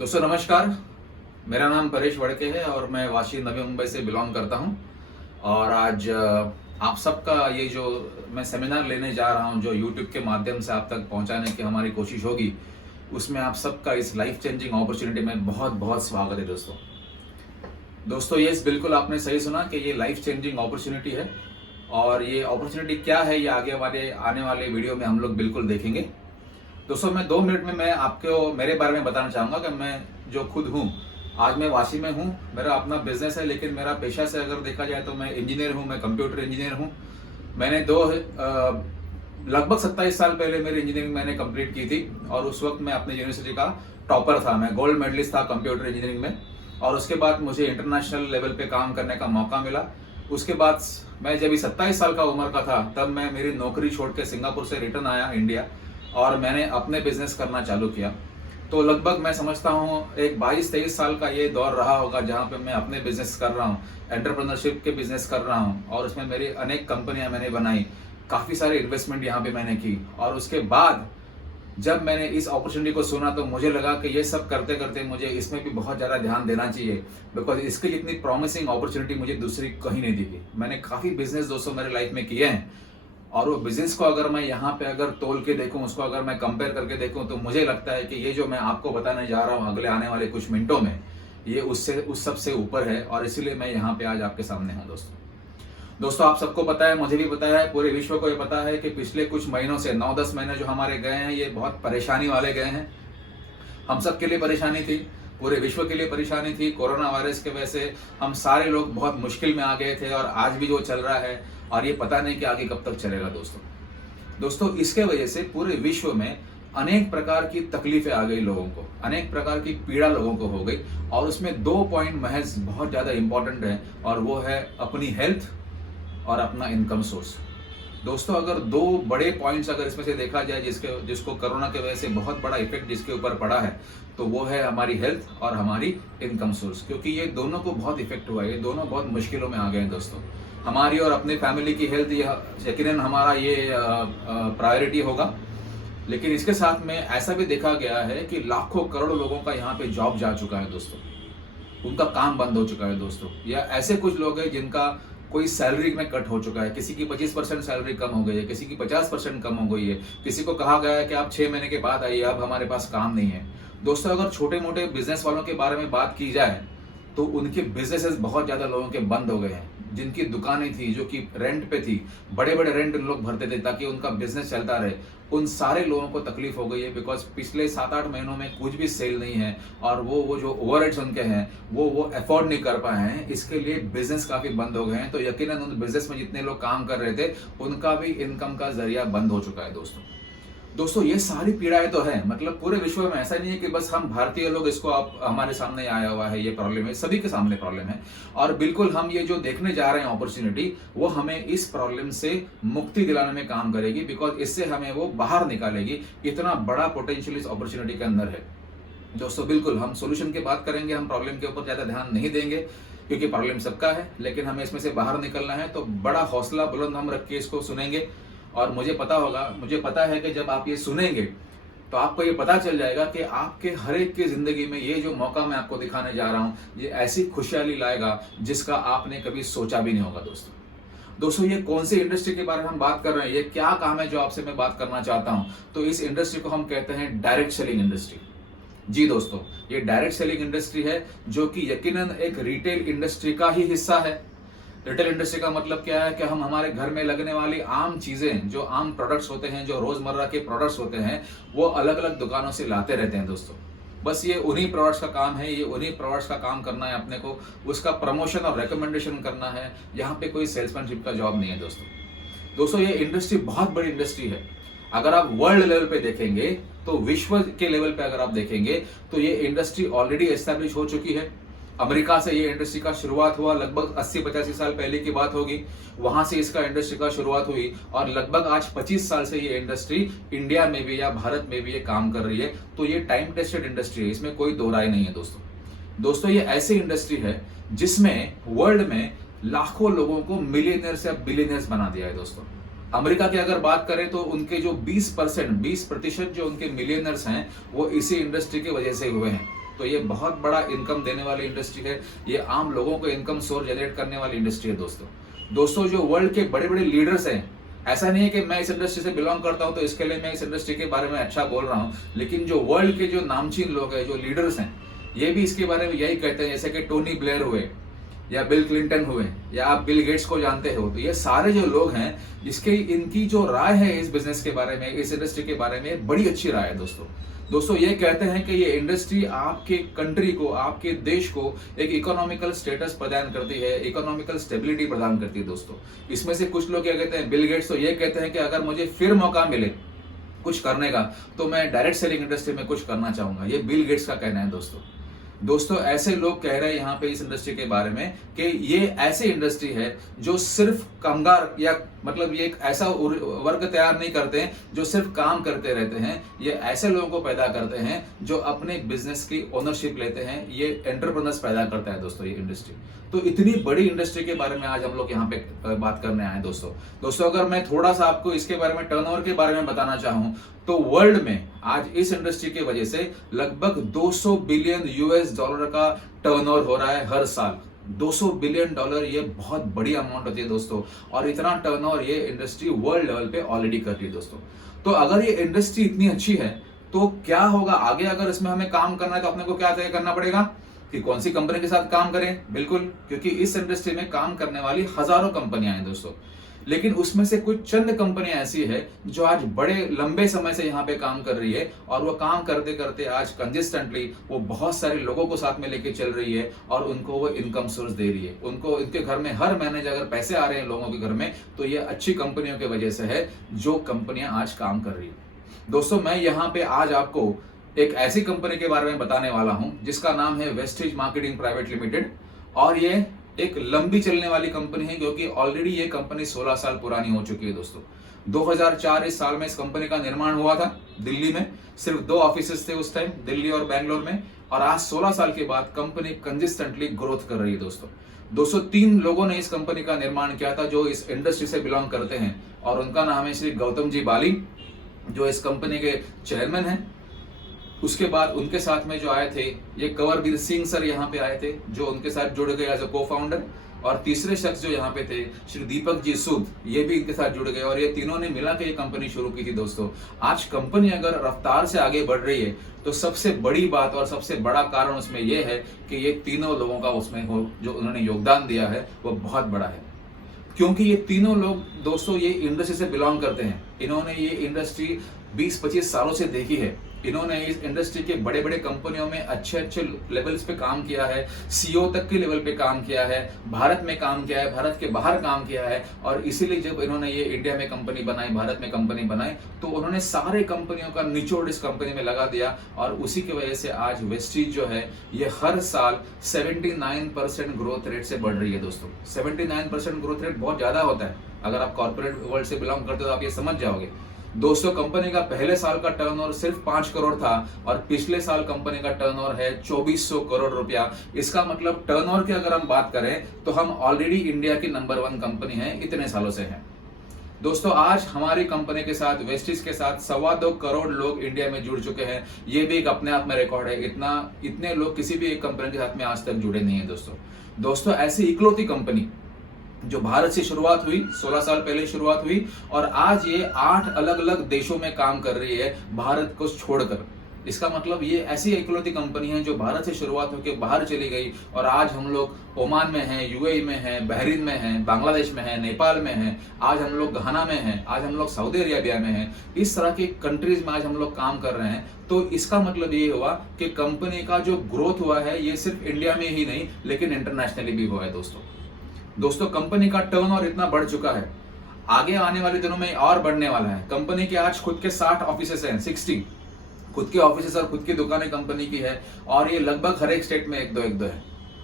दोस्तों नमस्कार। मेरा नाम परेश वड़के है और मैं वाशी नवी मुंबई से बिलोंग करता हूं। और आज आप सबका ये जो मैं सेमिनार लेने जा रहा हूं, जो यूट्यूब के माध्यम से आप तक पहुंचाने की हमारी कोशिश होगी, उसमें आप सबका इस लाइफ चेंजिंग अपॉर्चुनिटी में बहुत बहुत स्वागत है दोस्तों। दोस्तों ये बिल्कुल आपने सही सुना कि ये लाइफ चेंजिंग अपॉर्चुनिटी है। और ये अपॉर्चुनिटी क्या है, ये आगे वाले आने वाले वीडियो में हम लोग बिल्कुल देखेंगे। दोस्तों मैं 2 मिनट में मैं आपको मेरे बारे में बताना चाहूँगा कि मैं जो खुद हूँ, आज मैं वाशी में हूँ, मेरा अपना बिजनेस है, लेकिन मेरा पेशा से अगर देखा जाए तो मैं इंजीनियर हूँ, मैं कंप्यूटर इंजीनियर हूँ। मैंने लगभग 27 साल पहले मेरी इंजीनियरिंग मैंने कंप्लीट की थी और उस वक्त मैं अपनी यूनिवर्सिटी का टॉपर था, मैं गोल्ड मेडलिस्ट था कंप्यूटर इंजीनियरिंग में। और उसके बाद मुझे इंटरनेशनल लेवल पे काम करने का मौका मिला। उसके बाद मैं जब 27 साल का उम्र का था, तब मैं मेरी नौकरी छोड़ के सिंगापुर से रिटर्न आया इंडिया और मैंने अपने बिजनेस करना चालू किया। तो लगभग मैं समझता हूँ एक 22-23 साल का ये दौर रहा होगा जहाँ पे मैं अपने बिजनेस कर रहा हूँ, एंटरप्रेन्योरशिप के बिजनेस कर रहा हूँ। और उसमें मेरी अनेक कंपनियां मैंने बनाई, काफ़ी सारे इन्वेस्टमेंट यहाँ पे मैंने की। और उसके बाद जब मैंने इस अपॉर्चुनिटी को सुना तो मुझे लगा कि ये सब करते करते मुझे इसमें भी बहुत ज़्यादा ध्यान देना चाहिए, बिकॉज इसके जितनी प्रॉमिसिंग अपॉर्चुनिटी मुझे दूसरी कहीं नहीं दिखी। मैंने काफ़ी बिजनेस दोस्तों मेरे लाइफ में किए हैं और वो बिजनेस को अगर मैं यहाँ पे अगर तोल के देखूं, उसको अगर मैं कंपेयर करके देखूं, तो मुझे लगता है कि ये जो मैं आपको बताने जा रहा हूँ अगले आने वाले कुछ मिनटों में, ये उस सब से ऊपर है। और इसीलिए मैं यहाँ पे आज आपके सामने हूँ दोस्तों आप सबको पता है, मुझे भी पता है, पूरे विश्व को ये पता है कि पिछले कुछ महीनों से 9-10 महीने जो हमारे गए हैं, ये बहुत परेशानी वाले गए हैं। हम सब के लिए परेशानी थी, पूरे विश्व के लिए परेशानी थी। कोरोना वायरस के वजह से हम सारे लोग बहुत मुश्किल में आ गए थे और आज भी जो चल रहा है, और ये पता नहीं कि आगे कब तक चलेगा दोस्तों इसके वजह से पूरे विश्व में अनेक प्रकार की तकलीफें आ गई लोगों को, अनेक प्रकार की पीड़ा लोगों को हो गई। और उसमें 2 पॉइंट महज बहुत ज्यादा इंपॉर्टेंट है, और वो है अपनी हेल्थ और अपना इनकम सोर्स। दोस्तों अगर 2 बड़े पॉइंट्स अगर इसमें से देखा जाए जिसको कोरोना के वजह से बहुत बड़ा इफेक्ट जिसके ऊपर पड़ा है, तो वो है हमारी हेल्थ और हमारी इनकम सोर्स। क्योंकि ये दोनों को बहुत इफेक्ट हुआ है, ये दोनों बहुत मुश्किलों में आ गए हैं दोस्तों। हमारी और अपने फैमिली की हेल्थ यकीनन हमारा ये प्रायोरिटी होगा। लेकिन इसके साथ में ऐसा भी देखा गया है कि लाखों करोड़ों लोगों का यहाँ पे जॉब जा चुका है दोस्तों, उनका काम बंद हो चुका है दोस्तों। या ऐसे कुछ लोग हैं जिनका कोई सैलरी में कट हो चुका है, किसी की 25% सैलरी कम हो गई है, किसी की 50% कम हो गई है, किसी को कहा गया है कि आप 6 महीने के बाद आइए, अब हमारे पास काम नहीं है। दोस्तों अगर छोटे मोटे बिजनेस वालों के बारे में बात की जाए तो उनके बिजनेसेस बहुत ज्यादा लोगों के बंद हो गए हैं। जिनकी दुकानें थी जो कि रेंट पे थी, बड़े बड़े रेंट उन लोग भरते थे ताकि उनका बिजनेस चलता रहे, उन सारे लोगों को तकलीफ हो गई है। बिकॉज पिछले 7-8 महीनों में कुछ भी सेल नहीं है और वो जो ओवरहेड्स उनके हैं वो अफोर्ड नहीं कर पाए हैं, इसके लिए बिजनेस काफी बंद हो गए हैं। तो यकीनन उन बिजनेस में जितने लोग काम कर रहे थे उनका भी इनकम का जरिया बंद हो चुका है दोस्तों ये सारी पीड़ाएं तो है, मतलब पूरे विश्व में। ऐसा नहीं है कि बस हम भारतीय लोग इसको आप हमारे सामने आया हुआ है, ये प्रॉब्लम है, सभी के सामने प्रॉब्लम है। और बिल्कुल हम ये जो देखने जा रहे हैं अपॉर्चुनिटी, वो हमें इस प्रॉब्लम से मुक्ति दिलाने में काम करेगी, बिकॉज इससे हमें वो बाहर निकालेगी। इतना बड़ा पोटेंशियल इस अपॉर्चुनिटी के अंदर है दोस्तों। बिल्कुल हम सोल्यूशन की बात करेंगे, हम प्रॉब्लम के ऊपर ज्यादा ध्यान नहीं देंगे क्योंकि प्रॉब्लम सबका है, लेकिन हमें इसमें से बाहर निकलना है। तो बड़ा हौसला बुलंद हम रख के इसको सुनेंगे। और मुझे पता है कि जब आप ये सुनेंगे तो आपको ये पता चल जाएगा कि आपके हर एक की जिंदगी में ये जो मौका मैं आपको दिखाने जा रहा हूं, ये ऐसी खुशहाली लाएगा जिसका आपने कभी सोचा भी नहीं होगा दोस्तों ये कौन सी इंडस्ट्री के बारे में हम बात कर रहे हैं, ये क्या काम है जो आपसे मैं बात करना चाहता हूं। तो इस इंडस्ट्री को हम कहते हैं डायरेक्ट सेलिंग इंडस्ट्री। जी दोस्तों, ये डायरेक्ट सेलिंग इंडस्ट्री है जो कि यकीनन एक रिटेल इंडस्ट्री का ही हिस्सा है। रिटेल इंडस्ट्री का मतलब क्या है कि हम हमारे घर में लगने वाली आम चीजें, जो आम प्रोडक्ट्स होते हैं, जो रोजमर्रा के प्रोडक्ट्स होते हैं, वो अलग अलग दुकानों से लाते रहते हैं दोस्तों। बस ये उन्हीं प्रोडक्ट्स का काम है, ये उन्हीं प्रोडक्ट्स का काम करना है अपने को, उसका प्रमोशन और रिकमेंडेशन करना है। यहाँ पे कोई सेल्समैनशिप का जॉब नहीं है दोस्तों ये इंडस्ट्री बहुत बड़ी इंडस्ट्री है। अगर आप वर्ल्ड लेवल पे देखेंगे, तो विश्व के लेवल पे अगर आप देखेंगे, तो ये इंडस्ट्री ऑलरेडी एस्टैब्लिश हो चुकी है। अमेरिका से ये इंडस्ट्री का शुरुआत हुआ, लगभग 80-85 साल पहले की बात होगी, वहां से इसका इंडस्ट्री का शुरुआत हुई। और लगभग आज 25 साल से ये इंडस्ट्री इंडिया में भी या भारत में भी ये काम कर रही है। तो ये टाइम टेस्टेड इंडस्ट्री है, इसमें कोई दो राय नहीं है दोस्तों ये ऐसी इंडस्ट्री है जिसमें वर्ल्ड में लाखों लोगों को मिलियनर्स या बिलियनर्स बना दिया है दोस्तों। अमेरिका की अगर बात करें तो उनके जो 20% जो उनके मिलियनर्स हैं वो इसी इंडस्ट्री की वजह से हुए हैं। तो ये बहुत बड़ा इनकम देने वाली इंडस्ट्री है। ये आम लोगों को इनकम सोर्स जनरेट करने वाली इंडस्ट्री है दोस्तों जो वर्ल्ड के बड़े बड़े लीडर्स हैं, ऐसा नहीं है कि मैं इस इंडस्ट्री से बिलोंग करता हूं तो इसके लिए मैं इस इंडस्ट्री के बारे में अच्छा बोल रहा हूं, लेकिन जो वर्ल्ड के जो नामचीन लोग हैं, जो लीडर्स हैं, ये भी इसके बारे में यही कहते हैं। जैसे कि टोनी ब्लेयर हुए या बिल क्लिंटन हुए या आप बिल गेट्स को जानते हो, तो ये सारे जो लोग हैं इनकी जो राय है इस बिजनेस के बारे में, इस इंडस्ट्री के बारे में, बड़ी अच्छी राय है दोस्तों ये कहते हैं कि ये इंडस्ट्री आपके कंट्री को, आपके देश को एक इकोनॉमिकल स्टेटस प्रदान करती है, इकोनॉमिकल स्टेबिलिटी प्रदान करती है दोस्तों। इसमें से कुछ लोग क्या कहते हैं, बिल गेट्स तो ये कहते हैं कि अगर मुझे फिर मौका मिले कुछ करने का तो मैं डायरेक्ट सेलिंग इंडस्ट्री में कुछ करना चाहूंगा। ये बिल गेट्स का कहना है दोस्तों ऐसे लोग कह रहे हैं यहाँ पे इस इंडस्ट्री के बारे में कि ये ऐसी इंडस्ट्री है जो सिर्फ कामगार या मतलब ये एक ऐसा वर्ग तैयार नहीं करते हैं जो सिर्फ काम करते रहते हैं। ये ऐसे लोगों को पैदा करते हैं जो अपने बिजनेस की ओनरशिप लेते हैं। ये एंटरप्रेन्योर्स पैदा करता है दोस्तों ये इंडस्ट्री। तो इतनी बड़ी इंडस्ट्री के बारे में आज हम लोग यहाँ पे बात करने आए दोस्तों अगर मैं थोड़ा सा आपको इसके बारे में, टर्नओवर के बारे में बताना चाहूं तो वर्ल्ड में आज इस इंडस्ट्री की वजह से लगभग 200 बिलियन यूएस डॉलर का टर्नओवर हो रहा है हर साल। 200 बिलियन डॉलर, ये बहुत बड़ी अमाउंट होती है दोस्तों, और इतना टर्नओवर ये इंडस्ट्री वर्ल्ड लेवल पे ऑलरेडी कर रही है दोस्तों। तो अगर ये इंडस्ट्री इतनी अच्छी है तो क्या होगा आगे, अगर इसमें हमें काम करना है तो अपने को क्या तय करना पड़ेगा कि कौन सी कंपनी के साथ काम करें। बिल्कुल, क्योंकि इस इंडस्ट्री में काम करने वाली हजारों कंपनियां हैं दोस्तों, लेकिन उसमें से कुछ चंद कंपनियां ऐसी है जो आज बड़े लंबे समय से यहाँ पे काम कर रही है, और वो काम करते करते आज कंसिस्टेंटली वो बहुत सारे लोगों को साथ में लेके चल रही है और उनको वो इनकम सोर्स दे रही है। उनको इनके घर में हर महीने अगर पैसे आ रहे हैं लोगों के घर में, तो ये अच्छी कंपनियों की वजह से है जो कंपनियां आज काम कर रही है दोस्तों। मैं यहाँ पे आज आपको एक ऐसी कंपनी के बारे में बताने वाला हूं जिसका नाम है वेस्टेज मार्केटिंग प्राइवेट लिमिटेड, और ये एक लंबी चलने वाली कंपनी है क्योंकि ऑलरेडी ये कंपनी 16 साल पुरानी हो चुकी है दोस्तों। 2004 इस साल में इस कंपनी का निर्माण हुआ था दिल्ली में। सिर्फ 2 ऑफिसेस थे उस टाइम, दिल्ली और बैंगलोर में, और आज 16 साल के बाद कंपनी कंसिस्टेंटली ग्रोथ कर रही है दोस्तों 3 लोगों ने इस कंपनी का निर्माण किया था जो इस इंडस्ट्री से बिलोंग करते हैं, और उनका नाम है श्री गौतम जी बाली जो इस कंपनी के चेयरमैन हैं। उसके बाद उनके साथ में जो आए थे ये कंवरवीर सिंह सर यहाँ पे आए थे जो उनके साथ जुड़ गए एज अ को फाउंडर, और तीसरे शख्स जो यहाँ पे थे श्री दीपक जी सूद, ये भी इनके साथ जुड़ गए, और ये तीनों ने मिला के ये कंपनी शुरू की थी दोस्तों। आज कंपनी अगर रफ्तार से आगे बढ़ रही है तो सबसे बड़ी बात और सबसे बड़ा कारण उसमें यह है कि ये तीनों लोगों का उसमें जो उन्होंने योगदान दिया है वो बहुत बड़ा है, क्योंकि ये तीनों लोग दोस्तों ये इंडस्ट्री से बिलोंग करते हैं। इन्होंने ये इंडस्ट्री 20-25 सालों से देखी है। इन्होंने इस इंडस्ट्री के बड़े बड़े कंपनियों में अच्छे लेवल्स पे काम किया है, सीईओ तक के लेवल पे काम किया है, भारत में काम किया है, भारत के बाहर काम किया है, और इसीलिए जब इन्होंने ये इंडिया में कंपनी बनाई, भारत में कंपनी बनाई, तो उन्होंने सारे कंपनियों का निचोड़ इस कंपनी में लगा दिया, और उसी की वजह से आज वेस्टीज जो है ये हर साल 79% ग्रोथ रेट से बढ़ रही है दोस्तों। 79% ग्रोथ रेट बहुत ज्यादा होता है। अगर आप कॉर्पोरेट वर्ल्ड से बिलोंग करते हो तो आप ये समझ जाओगे दोस्तों। कंपनी का पहले साल का टर्नओवर सिर्फ 5 करोड़ था, और पिछले साल कंपनी का टर्नओवर है 2400 करोड़ रुपया। इसका मतलब टर्नओवर की अगर हम बात करें तो हम ऑलरेडी इंडिया की नंबर 1 कंपनी है, इतने सालों से है दोस्तों। आज हमारी कंपनी के साथ, वेस्टीज के साथ 2.25 करोड़ लोग इंडिया में जुड़ चुके हैं। ये भी एक अपने आप में रिकॉर्ड है। इतने लोग किसी भी एक कंपनी के साथ में आज तक जुड़े नहीं है दोस्तों। ऐसी इकलौती कंपनी जो भारत से शुरुआत हुई, 16 साल पहले शुरुआत हुई, और आज ये 8 अलग अलग देशों में काम कर रही है भारत को छोड़कर। इसका मतलब ये ऐसी इकलौती कंपनी है जो भारत से शुरुआत होकर बाहर चली गई, और आज हम लोग ओमान में हैं, यूएई में हैं, बहरीन में हैं, बांग्लादेश में हैं, नेपाल में हैं, आज हम लोग घाना में हैं, आज हम लोग सऊदी अरेबिया में हैं। इस तरह की कंट्रीज में आज हम लोग काम कर रहे हैं। तो इसका मतलब ये हुआ कि कंपनी का जो ग्रोथ हुआ है ये सिर्फ इंडिया में ही नहीं लेकिन इंटरनेशनली भी हुआ है दोस्तों। कंपनी का टर्नओवर इतना बढ़ चुका है, आगे आने वाले दिनों में और बढ़ने वाला है। कंपनी के आज खुद के 60 ऑफिसेस हैं, 60 खुद के ऑफिसेस और खुद की दुकानें कंपनी की है, और ये लगभग हर एक स्टेट में एक दो है।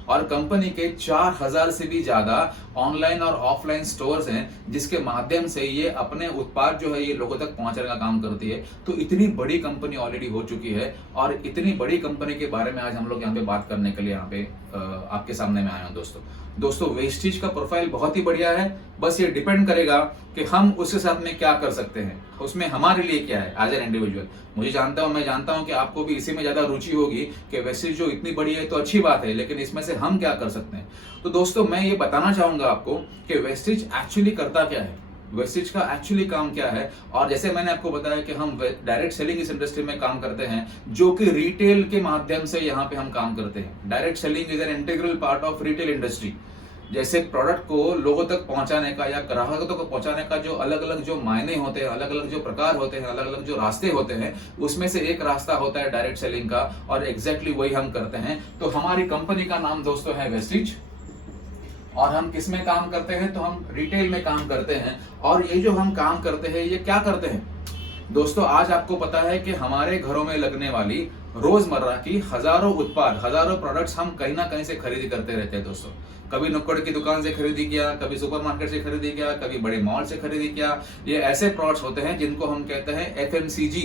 और कंपनी के 4000 से भी ज्यादा ऑनलाइन और ऑफलाइन स्टोर्स हैं जिसके माध्यम से ये अपने उत्पाद जो है ये लोगों तक पहुंचाने का काम करती है। तो इतनी बड़ी कंपनी ऑलरेडी हो चुकी है और इतनी बड़ी कंपनी के बारे में आज हम लोग यहाँ पे बात करने के लिए यहाँ पे आपके सामने में आए हैं दोस्तों वेस्टीज का प्रोफाइल बहुत ही बढ़िया है। बस ये डिपेंड करेगा कि हम उसके साथ में क्या कर सकते हैं, उसमें हमारे लिए क्या है एज एन इंडिविजुअल। मैं जानता हूं कि आपको भी इसी में ज्यादा रुचि होगी कि वेस्टीज जो इतनी बड़ी है तो अच्छी बात है, लेकिन इसमें से हम क्या कर सकते हैं। तो दोस्तों मैं ये बताना चाहूंगा आपको कि वेस्टीज एक्चुअली करता क्या है, वेस्टीज का एक्चुअली काम क्या है। और जैसे मैंने आपको बताया कि हम डायरेक्ट सेलिंग इस इंडस्ट्री में काम करते हैं, जो कि रिटेल के माध्यम से यहाँ पे हम काम करते हैं। Direct selling is an integral part of retail industry. जैसे प्रोडक्ट को लोगों तक पहुंचाने का या ग्राहकों तक पहुंचाने का जो अलग अलग जो मायने होते हैं, अलग अलग जो प्रकार होते हैं, अलग अलग जो रास्ते होते हैं, उसमें से एक रास्ता होता है डायरेक्ट सेलिंग का, और एग्जैक्टली वही हम करते हैं। तो हमारी कंपनी का नाम दोस्तों है वेस्टीज, और हम किस में काम करते हैं, तो हम रिटेल में काम करते हैं। और ये जो हम काम करते हैं ये क्या करते हैं दोस्तों, आज आपको पता है कि हमारे घरों में लगने वाली रोजमर्रा की हजारों उत्पाद, हजारों प्रोडक्ट्स हम कहीं ना कहीं से खरीदी करते रहते हैं दोस्तों। कभी नुक्कड़ की दुकान से खरीदी किया, कभी सुपरमार्केट से खरीदी किया, कभी बड़े मॉल से खरीदी किया। ये ऐसे प्रोडक्ट्स होते हैं जिनको हम कहते हैं FMCG,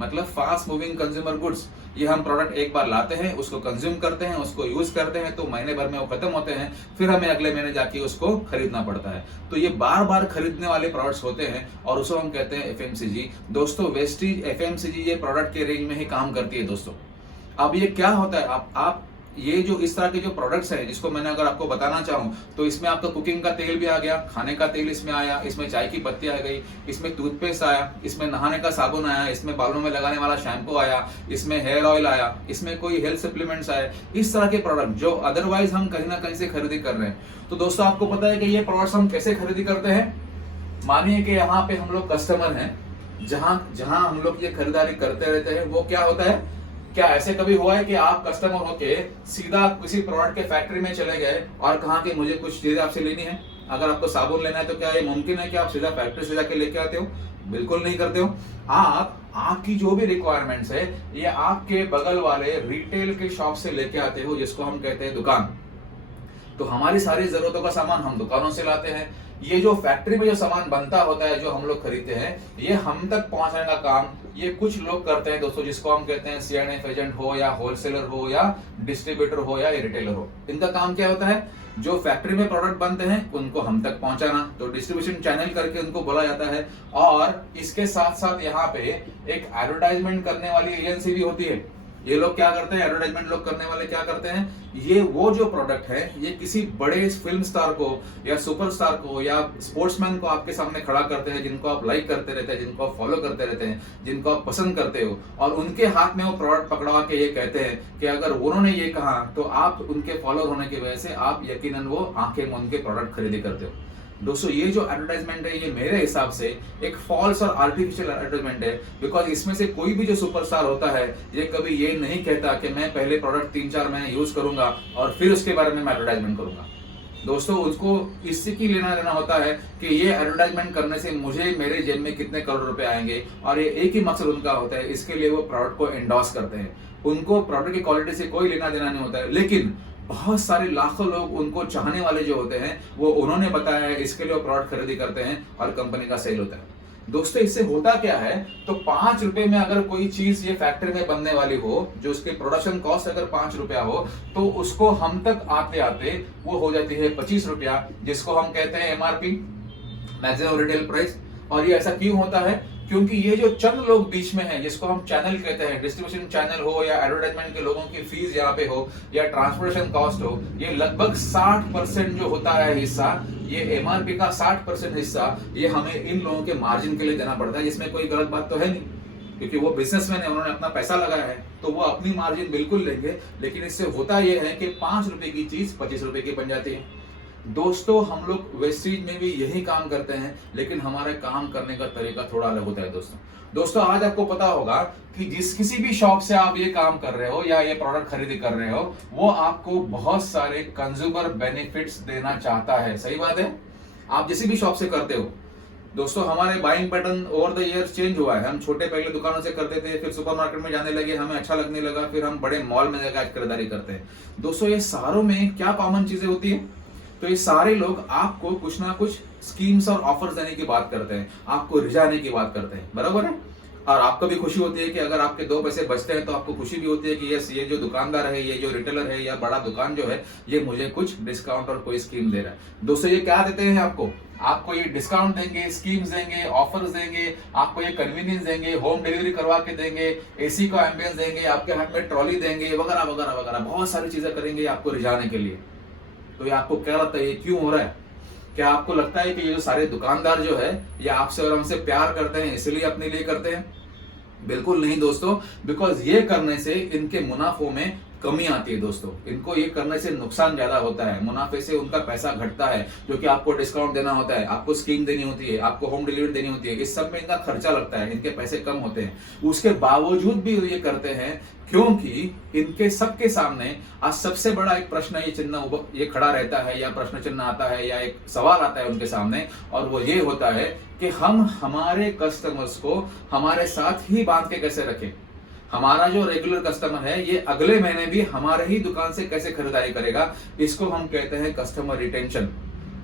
मतलब फास्ट मूविंग कंज्यूमर गुड्स। ये हम प्रोडक्ट एक बार लाते हैं, उसको कंज्यूम करते हैं, उसको यूज करते हैं, तो महीने भर में वो खत्म होते हैं, फिर हमें अगले महीने जाके उसको खरीदना पड़ता है। तो ये बार बार खरीदने वाले प्रोडक्ट्स होते हैं और उसको हम कहते हैं FMCG। दोस्तों वेस्टीज FMCG ये प्रोडक्ट के रेंज में ही काम करती है दोस्तों। अब ये क्या होता है, आप ये जो इस तरह के जो प्रोडक्ट्स हैं जिसको मैंने अगर आपको बताना चाहूं तो इसमें आपका कुकिंग का तेल भी आ गया, खाने का तेल इसमें आया, इसमें चाय की पत्ती आ गई, इसमें टूथपेस्ट आया, इसमें नहाने का साबुन आया, इसमें बालों में लगाने वाला शैम्पू आया, इसमें हेयर ऑयल आया, इसमें कोई हेल्थ सप्लीमेंट्स आए। इस तरह के प्रोडक्ट जो अदरवाइज हम कहीं ना कहीं से खरीदी कर रहे हैं। तो दोस्तों आपको पता है कि ये प्रोडक्ट्स हम कैसे खरीदी करते हैं। मानिए कि यहाँ पे हम लोग कस्टमर हैं, जहां हम लोग ये खरीदारी करते रहते हैं, वो क्या होता है, क्या ऐसे कभी हुआ है कि आप कस्टमर होके सीधा किसी प्रोडक्ट के फैक्ट्री में चले गए और कहा कि मुझे कुछ चीजें आपसे लेनी है। अगर आपको साबुन लेना है तो क्या ये मुमकिन है कि आप सीधा फैक्ट्री से जाके लेके आते हो? बिल्कुल नहीं करते हो। आपकी जो भी रिक्वायरमेंट्स है ये आपके बगल वाले रिटेल के शॉप से लेके आते हो, जिसको हम कहते हैं दुकान। तो हमारी सारी जरूरतों का सामान हम दुकानों से लाते हैं। ये जो फैक्ट्री में जो सामान बनता होता है, जो हम लोग खरीदते हैं, ये हम तक पहुंचाने का काम ये कुछ लोग करते हैं दोस्तों, जिसको हम कहते हैं C&F एजेंट हो या होलसेलर हो या डिस्ट्रीब्यूटर हो या रिटेलर हो। इनका काम क्या होता है, जो फैक्ट्री में प्रोडक्ट बनते हैं उनको हम तक पहुंचाना, तो डिस्ट्रीब्यूशन चैनल करके उनको बोला जाता है। और इसके साथ साथ यहाँ पे एक एडवर्टाइजमेंट करने वाली एजेंसी भी होती है। ये लोग क्या करते हैं, एडवर्टाइजमेंट लोग करने वाले क्या करते हैं, ये वो जो प्रोडक्ट है ये किसी बड़े फिल्म स्टार को या सुपरस्टार को या स्पोर्ट्समैन को आपके सामने खड़ा करते हैं, जिनको आप लाइक करते रहते हैं, जिनको आप फॉलो करते रहते हैं, जिनको आप पसंद करते हो, और उनके हाथ में वो प्रोडक्ट पकड़वा के ये कहते हैं कि अगर उन्होंने ये कहा तो आप उनके फॉलोअर होने की वजह से आप यकीनन वो आंखें मूंद के प्रोडक्ट खरीदी करते हो। दोस्तों ये जो एडवर्टाइजमेंट है ये मेरे हिसाब से एक फॉल्स और आर्टिफिशियल एडवर्टाइजमेंट है। बिकॉज इसमें से कोई भी जो सुपरस्टार होता है ये कभी ये नहीं कहता कि मैं पहले प्रोडक्ट 3-4 महीने यूज करूंगा और फिर उसके बारे में मैं एडवर्टाइजमेंट करूंगा। दोस्तों उसको इससे की लेना देना होता है कि ये एडवर्टाइजमेंट करने से मुझे मेरे जेब में कितने करोड़ रुपए आएंगे, और ये एक ही मकसद उनका होता है, इसके लिए वो प्रोडक्ट को एंडोर्स करते हैं। उनको प्रोडक्ट की क्वालिटी से कोई लेना देना नहीं होता है, लेकिन बहुत सारे लाखों लोग उनको चाहने वाले जो होते हैं वो उन्होंने बताया है, इसके लिए वो प्रोडक्ट खरीदी करते हैं और कंपनी का सेल होता है। दोस्तों इससे होता क्या है, तो 5 रुपए में अगर कोई चीज ये फैक्ट्री में बनने वाली हो, जो उसके प्रोडक्शन कॉस्ट अगर 5 रुपया हो, तो उसको हम तक आते आते वो हो जाती है 25 रुपया, जिसको हम कहते हैं MRP, मैक्सिमम रिटेल प्राइस। और ये ऐसा क्यों होता है, क्योंकि ये जो चंद लोग बीच में हैं, जिसको हम चैनल कहते हैं, डिस्ट्रीब्यूशन चैनल हो या एडवर्टाइजमेंट के लोगों की फीस यहाँ पे हो या ट्रांसपोर्टेशन कॉस्ट हो, ये लगभग 60% जो होता है हिस्सा, ये MRP का 60% हिस्सा ये हमें इन लोगों के मार्जिन के लिए देना पड़ता है, जिसमें कोई गलत बात तो है नहीं, क्योंकि वो बिजनेसमैन है, उन्होंने अपना पैसा लगाया है तो वो अपनी मार्जिन बिल्कुल लेंगे। लेकिन इससे होता यह है कि 5 रुपए की चीज 25 रुपए की बन जाती है। दोस्तों हम लोग वेस्टीज में भी यही काम करते हैं, लेकिन हमारे काम करने का तरीका थोड़ा अलग होता है दोस्तों आज आपको पता होगा कि किसी भी शॉप से आप ये काम कर रहे हो या ये प्रोडक्ट खरीदी कर रहे हो, वो आपको बहुत सारे कंज्यूमर बेनिफिट्स देना चाहता है। सही बात है। आप जिस भी शॉप से करते हो, दोस्तों हमारे buying pattern over the year change हुआ है। हम छोटे पहले दुकानों से करते थे, फिर सुपरमार्केट में जाने लगे, हमें अच्छा लगने लगा, फिर हम बड़े मॉल में जाकर आज खरीदारी करते हैं। दोस्तों ये सारों में क्या कॉमन चीजें होती है? तो ये सारे लोग आपको कुछ ना कुछ स्कीम्स और ऑफर्स देने की बात करते हैं, आपको रिझाने की बात करते हैं, बराबर है। और आपको भी खुशी होती है कि अगर आपके 2 पैसे बचते हैं तो आपको खुशी भी होती है कि यस, ये जो दुकानदार है, ये जो रिटेलर है या बड़ा दुकान जो है, ये मुझे कुछ डिस्काउंट और कोई स्कीम दे रहा है। दोस्तों ये क्या देते हैं आपको ये डिस्काउंट देंगे, स्कीम्स देंगे, ऑफर्स देंगे, आपको ये कन्वीनियंस देंगे, होम डिलीवरी करवा के देंगे, एसी का एम्बियंस देंगे, आपके हाथ में ट्रॉली देंगे, वगैरह वगैरह वगैरह, बहुत सारी चीजें करेंगे आपको रिझाने के लिए। तो ये आपको क्या लगता है, ये क्यों हो रहा है? क्या आपको लगता है कि ये जो सारे दुकानदार जो है ये आपसे और हमसे प्यार करते हैं इसलिए अपने लिए करते हैं? बिल्कुल नहीं दोस्तों, बिकॉज ये करने से इनके मुनाफों में कमी आती है दोस्तों। इनको ये करने से नुकसान ज्यादा होता है, मुनाफे से उनका पैसा घटता है, क्योंकि आपको डिस्काउंट देना होता है, आपको स्कीम देनी होती है, आपको होम डिलीवरी देनी होती है, इस सब में इनका खर्चा लगता है, इनके पैसे कम होते हैं। उसके बावजूद भी ये करते हैं क्योंकि इनके सबके सामने आज सबसे बड़ा एक प्रश्न ये चिन्ह ये खड़ा रहता है, या प्रश्न चिन्ह आता है, या एक सवाल आता है उनके सामने, और वो ये होता है कि हम हमारे कस्टमर्स को हमारे साथ ही बांध के कैसे रखें। हमारा जो रेगुलर कस्टमर है ये अगले महीने भी हमारे ही दुकान से कैसे खरीदारी करेगा, इसको हम कहते हैं कस्टमर रिटेंशन।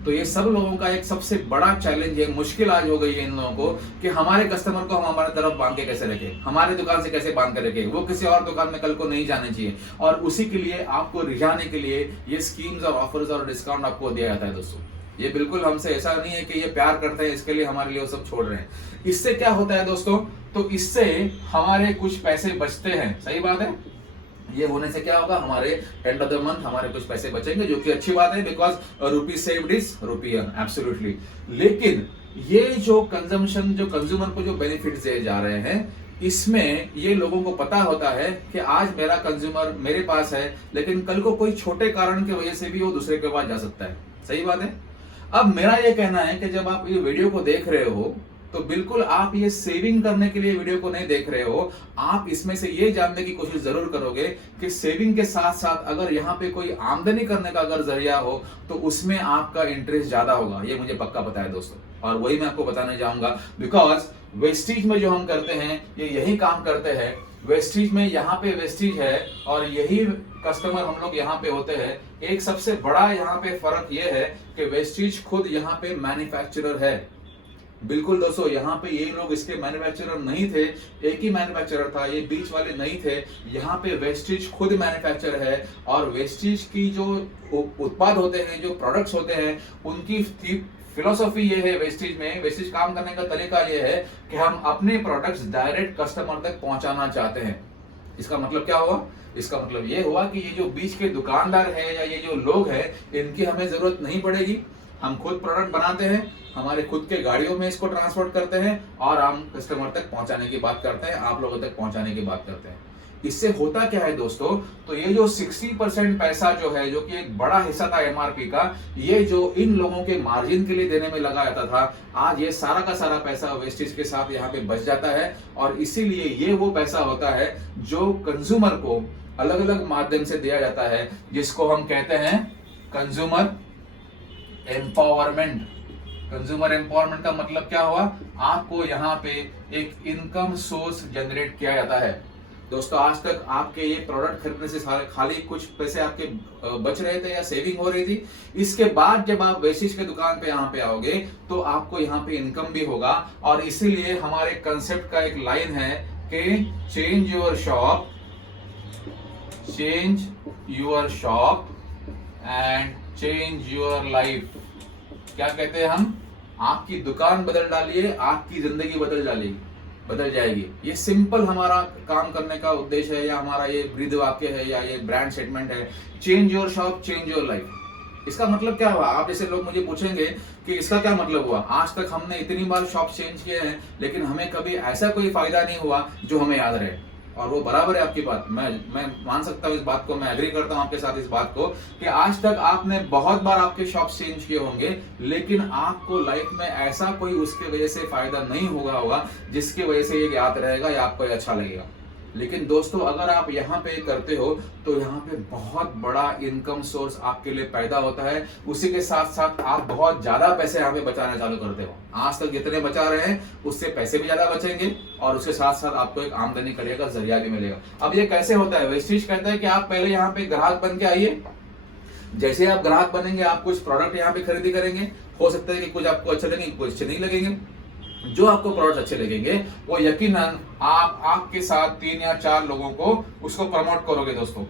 तो ये सब लोगों का एक सबसे बड़ा चैलेंज है, मुश्किल आज हो गई है इन लोगों को कि हमारे कस्टमर को हम हमारे तरफ बांध के कैसे रखें, हमारे दुकान से कैसे बांध के रखें, वो किसी और दुकान में कल को नहीं जाने चाहिए। और उसी के लिए आपको रिझाने के लिए ये स्कीम्स और ऑफर्स और डिस्काउंट आपको दिया जाता है दोस्तों। ये बिल्कुल हमसे ऐसा नहीं है कि ये प्यार करते हैं इसके लिए हमारे लिए वो सब छोड़ रहे हैं। इससे क्या होता है दोस्तों, तो इससे हमारे कुछ पैसे बचते हैं, सही बात है। ये होने से क्या होगा, हमारे एंड ऑफ द मंथ हमारे कुछ पैसे बचेंगे, जो कि अच्छी बात है, because rupee saved is rupee earn, absolutely. लेकिन ये जो कंजम्पशन, जो कंज्यूमर को जो बेनिफिट्स दिए जा रहे हैं, इसमें ये लोगों को पता होता है कि आज मेरा कंज्यूमर मेरे पास है, लेकिन कल को कोई छोटे कारण की वजह से भी वो दूसरे के पास जा सकता है, सही बात है। अब मेरा ये कहना है कि जब आप ये वीडियो को देख रहे हो तो बिल्कुल आप ये सेविंग करने के लिए वीडियो को नहीं देख रहे हो, आप इसमें से ये जानने की कोशिश जरूर करोगे कि सेविंग के साथ साथ अगर यहाँ पे कोई आमदनी करने का अगर जरिया हो तो उसमें आपका इंटरेस्ट ज्यादा होगा, ये मुझे पक्का पता है दोस्तों। और वही मैं आपको बताने जाऊंगा, बिकॉज वेस्टेज में जो हम करते हैं ये यही काम करते हैं। वेस्टेज में यहाँ पे वेस्टेज है और यही कस्टमर हम लोग यहाँ पे होते हैं। एक सबसे बड़ा यहाँ पे फर्क ये है कि वेस्टेज खुद यहाँ पे मैन्युफैक्चरर है। बिल्कुल दोस्तों, यहाँ पे ये लोग इसके मैन्युफैक्चरर नहीं थे, एक ही मैन्युफैक्चरर था, ये बीच वाले नहीं थे। यहाँ पे वेस्टेज खुद मैन्युफैक्चर है और वेस्टेज की जो उत्पाद होते हैं, जो प्रोडक्ट्स होते हैं, उनकी फिलोसॉफी ये है वेस्टेज में, वेस्टेज काम करने का तरीका ये है कि हम अपने प्रोडक्ट्स डायरेक्ट कस्टमर तक पहुंचाना चाहते हैं। इसका मतलब क्या हुआ? इसका मतलब ये हुआ कि ये जो बीच के दुकानदार है या ये जो लोग हैं, इनकी हमें जरूरत नहीं पड़ेगी। हम खुद प्रोडक्ट बनाते हैं, हमारे खुद के गाड़ियों में इसको ट्रांसपोर्ट करते हैं और हम कस्टमर तक पहुंचाने की बात करते हैं, आप लोगों तक पहुंचाने की बात करते हैं। इससे होता क्या है दोस्तों, तो ये जो 60% पैसा जो है, जो कि एक बड़ा हिस्सा था एमआरपी का, ये जो इन लोगों के मार्जिन के लिए देने में लगा जाता था, आज ये सारा का सारा पैसा वेस्टेज के साथ यहाँ पे बच जाता है। और इसीलिए ये वो पैसा होता है जो कंज्यूमर को अलग अलग माध्यम से दिया जाता है, जिसको हम कहते हैं कंज्यूमर एम्पावरमेंट। कंज्यूमर एम्पावरमेंट का मतलब क्या हुआ? आपको यहाँ पे एक इनकम सोर्स जनरेट किया जाता है। दोस्तों, आज तक आपके ये प्रोडक्ट खरीदने से खाली कुछ पैसे आपके बच रहे थे या सेविंग हो रही थी। इसके बाद जब आप वेस्टेज के दुकान पे यहाँ पे आओगे तो आपको यहाँ पे इनकम भी होगा। और इसीलिए हमारे कंसेप्ट का एक लाइन है कि change your shop and change your life. क्या कहते हैं हम? आपकी दुकान बदल डालिए, आपकी जिंदगी बदल जाएगी। ये सिंपल हमारा काम करने का उद्देश्य है, या हमारा ये ब्रीद वाक्य है, या ये ब्रांड स्टेटमेंट है, change your shop change your life. इसका मतलब क्या हुआ? आप जैसे लोग मुझे पूछेंगे कि इसका क्या मतलब हुआ। आज तक हमने इतनी बार शॉप चेंज किए हैं, लेकिन हमें कभी ऐसा कोई फायदा नहीं हुआ जो हमें याद रहे। और वो बराबर है आपकी बात, मैं मान सकता हूँ इस बात को, मैं एग्री करता हूँ आपके साथ इस बात को कि आज तक आपने बहुत बार आपके शॉप चेंज किए होंगे, लेकिन आपको लाइफ में ऐसा कोई उसके वजह से फायदा नहीं होगा जिसकी वजह से ये याद रहेगा या आपको अच्छा लगेगा। लेकिन दोस्तों अगर आप यहाँ पे करते हो तो यहाँ पे बहुत बड़ा इनकम सोर्स आपके लिए पैदा होता है। उसी के साथ साथ आप बहुत ज्यादा पैसे यहाँ पे बचाना चालू करते हो। आज तक जितने बचा रहे हैं उससे पैसे भी ज्यादा बचेंगे और उसके साथ साथ आपको एक आमदनी करने का जरिया भी मिलेगा। अब ये कैसे होता है? वेस्टीज कहता है कि आप पहले यहाँ पे ग्राहक बन के आइए। जैसे आप ग्राहक बनेंगे आप कुछ प्रोडक्ट यहाँ पे खरीदी करेंगे। हो सकता है कि कुछ आपको अच्छे लगेंगे, कुछ अच्छे नहीं लगेंगे। जो आपको प्रोडक्ट अच्छे लगेंगे वो यकीनन आप आपके साथ 3 या 4 लोगों को उसको प्रमोट करोगे। दोस्तों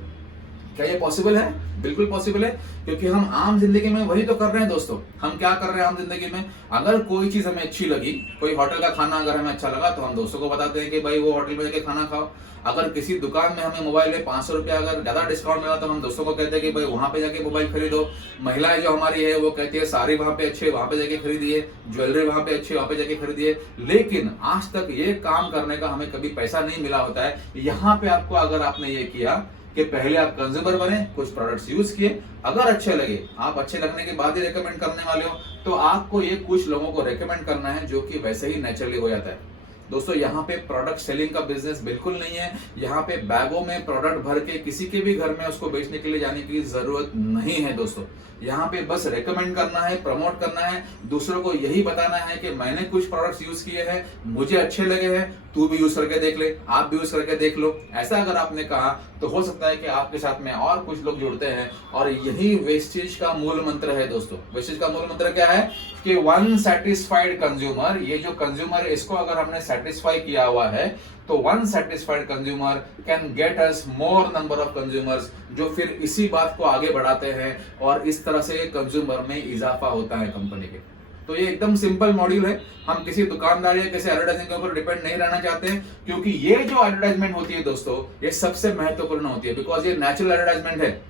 क्या ये पॉसिबल है? बिल्कुल पॉसिबल है, क्योंकि हम आम जिंदगी में वही तो कर रहे हैं। दोस्तों हम क्या कर रहे हैं आम जिंदगी में? अगर कोई चीज हमें अच्छी लगी, कोई होटल का खाना अगर हमें अच्छा लगा तो हम दोस्तों को बताते हैं कि भाई वो होटल में जाके खाना खाओ। अगर किसी दुकान में हमें मोबाइल में 500 रुपया अगर ज्यादा डिस्काउंट मिला तो हम दोस्तों को कहते हैं कि भाई वहां पे जाके मोबाइल खरीदो। महिलाएं जो हमारी है वो कहती है साड़ी वहां पे अच्छी है, वहां पे जाके खरीदिए, ज्वेलरी वहां पे अच्छी है, वहां पे जाके खरीदिए। लेकिन आज तक ये काम करने का हमें कभी पैसा नहीं मिला होता है। यहाँ पे आपको अगर आपने ये किया कि पहले आप कंज्यूमर बने, कुछ प्रोडक्ट्स यूज किए, अगर अच्छे लगे, आप अच्छे लगने के बाद ही रेकमेंड करने वाले हो, तो आपको ये कुछ लोगों को रेकमेंड करना है जो कि वैसे ही नेचुरली हो जाता है। दोस्तों यहाँ पे प्रोडक्ट सेलिंग का बिजनेस बिल्कुल नहीं है। यहाँ पे बैगों में प्रोडक्ट भर के किसी के भी घर में उसको बेचने के लिए जाने की जरूरत नहीं है। दोस्तों यहाँ पे बस रेकमेंड करना है, प्रमोट करना है, दूसरों को यही बताना है कि मैंने कुछ प्रोडक्ट्स यूज किए हैं, मुझे अच्छे लगे हैं, तू भी यूज करके देख ले, आप भी यूज करके देख लो। ऐसा अगर आपने कहा तो हो सकता है कि आपके साथ में और कुछ लोग जुड़ते हैं। और यही वेस्टेज का मूल मंत्र है। दोस्तों वेस्टेज का मूल मंत्र क्या है कि वन सेटिस्फाइड कंज्यूमर, ये जो कंज्यूमर इसको अगर हमने सेटिस्फाई किया हुआ है तो one satisfied consumer can get us more number of consumers, जो फिर इसी बात को आगे बढ़ाते हैं और इस तरह से कंज्यूमर में इजाफा होता है कंपनी के। तो ये एकदम सिंपल मॉड्यूल है। हम किसी दुकानदार या किसी एडवर्टाइजिंग के ऊपर डिपेंड नहीं रहना चाहते हैं, क्योंकि ये जो एडवर्टाइजमेंट होती है दोस्तों ये सबसे महत्वपूर्ण होती है, बिकॉज ये नेचुरल एडवर्टाइजमेंट है।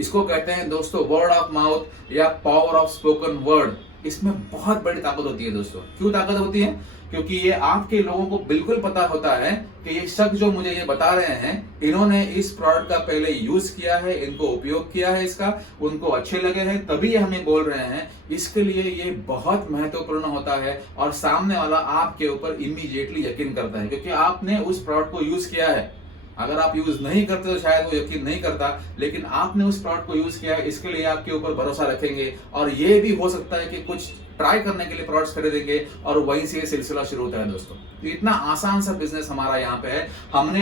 इसको कहते हैं दोस्तों वर्ड ऑफ माउथ या पावर ऑफ स्पोकन वर्ड। इसमें बहुत बड़ी ताकत होती है दोस्तों। क्यों ताकत होती है? क्योंकि ये आपके लोगों को बिल्कुल पता होता है कि ये शख्स जो मुझे ये बता रहे हैं, इन्होंने इस प्रोडक्ट का पहले यूज किया है, इनको उपयोग किया है इसका, उनको अच्छे लगे हैं, तभी ये हमें बोल रहे हैं। इसके लिए ये बहुत महत्वपूर्ण होता है और सामने वाला आपके ऊपर इमीडिएटली यकीन करता है, क्योंकि आपने उस प्रोडक्ट को यूज किया है। अगर आप यूज नहीं करते तो शायद वो यकीन नहीं करता, लेकिन आपने उस प्रोडक्ट को यूज किया है, इसके लिए आपके ऊपर भरोसा रखेंगे। और ये भी हो सकता है कि कुछ ट्राई करने के लिए प्रोडक्ट्स खरीदेंगे और वहीं से ये सिलसिला शुरू होता है। दोस्तों तो इतना आसान सा बिजनेस हमारा यहाँ पे है। मैंने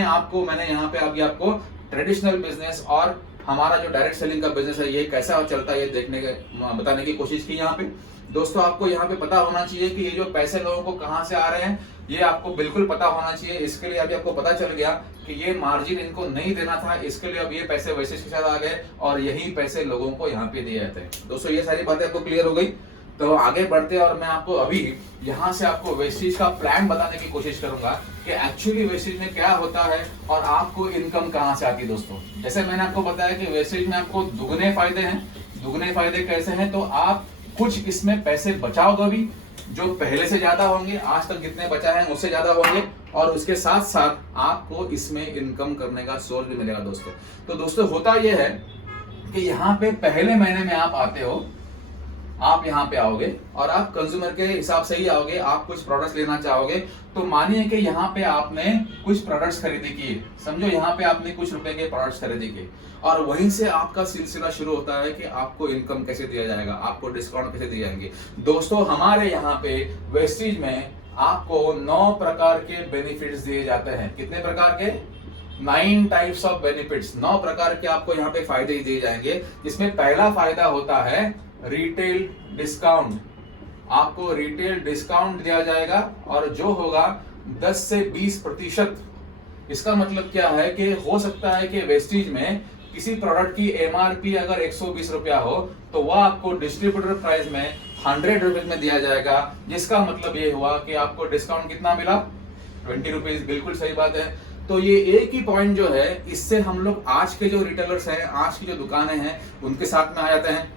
यहाँ पे अभी आपको ट्रेडिशनल बिजनेस और हमारा जो डायरेक्ट सेलिंग का बिजनेस है ये कैसा चलता है ये बताने की कोशिश की यहाँ पे। दोस्तों आपको यहाँ पे पता होना चाहिए कि ये जो पैसे लोगों को कहाँ से आ रहे हैं, ये आपको बिल्कुल पता होना चाहिए। इसके लिए अभी आपको पता चल गया कि ये मार्जिन इनको नहीं देना था, इसके लिए अब ये पैसे वैसे के साथ आ गए और यही पैसे लोगों को यहाँ पे दिए जाते हैं। दोस्तों ये सारी बातें आपको क्लियर हो गई, तो आगे बढ़ते हैं और मैं आपको अभी यहाँ से आपको वेस्टेज का प्लान बताने की कोशिश करूंगा कि एक्चुअली वेस्टेज में क्या होता है और आपको इनकम कहाँ से आती है। दोस्तों जैसे मैंने आपको बताया कि वेस्टेज में आपको दुगने फायदे हैं। दुगने फायदे कैसे हैं? तो आप कुछ इसमें पैसे बचाओगे भी, जो पहले से ज्यादा होंगे, आज तक जितने बचा है उससे ज्यादा होंगे, और उसके साथ साथ आपको इसमें इनकम करने का सोर्स भी मिलेगा। दोस्तों दोस्तों होता यह है कि यहाँ पे पहले महीने में आप आते हो, आप यहाँ पे आओगे और आप कंज्यूमर के हिसाब से ही आओगे, आप कुछ प्रोडक्ट्स लेना चाहोगे। तो मानिए कि यहाँ पे आपने कुछ प्रोडक्ट्स खरीदी की, समझो यहाँ पे आपने कुछ रुपए के प्रोडक्ट्स खरीदी किए, और वहीं से आपका सिलसिला शुरू होता है कि आपको इनकम कैसे दिया जाएगा, आपको डिस्काउंट कैसे दिए जाएंगे। दोस्तों हमारे यहाँ पे वेस्टीज में आपको 9 प्रकार के बेनिफिट्स दिए जाते हैं। कितने प्रकार के? 9 टाइप्स ऑफ बेनिफिट्स। 9 प्रकार के आपको यहाँ पे फायदे दिए जाएंगे, जिसमें पहला फायदा होता है रिटेल डिस्काउंट। आपको रिटेल डिस्काउंट दिया जाएगा और जो होगा 10 से 20%। इसका मतलब क्या है कि हो सकता है कि वेस्टीज में किसी प्रोडक्ट की एमआरपी अगर 120 रुपया हो तो वह आपको डिस्ट्रीब्यूटर प्राइस में 100 रुपीज में दिया जाएगा, जिसका मतलब ये हुआ कि आपको डिस्काउंट कितना मिला? 20 रुपीज। बिल्कुल सही बात है। तो ये एक ही पॉइंट जो है, इससे हम लोग आज के जो रिटेलर्स हैं, आज की जो दुकानें हैं, उनके साथ में आ जाते हैं,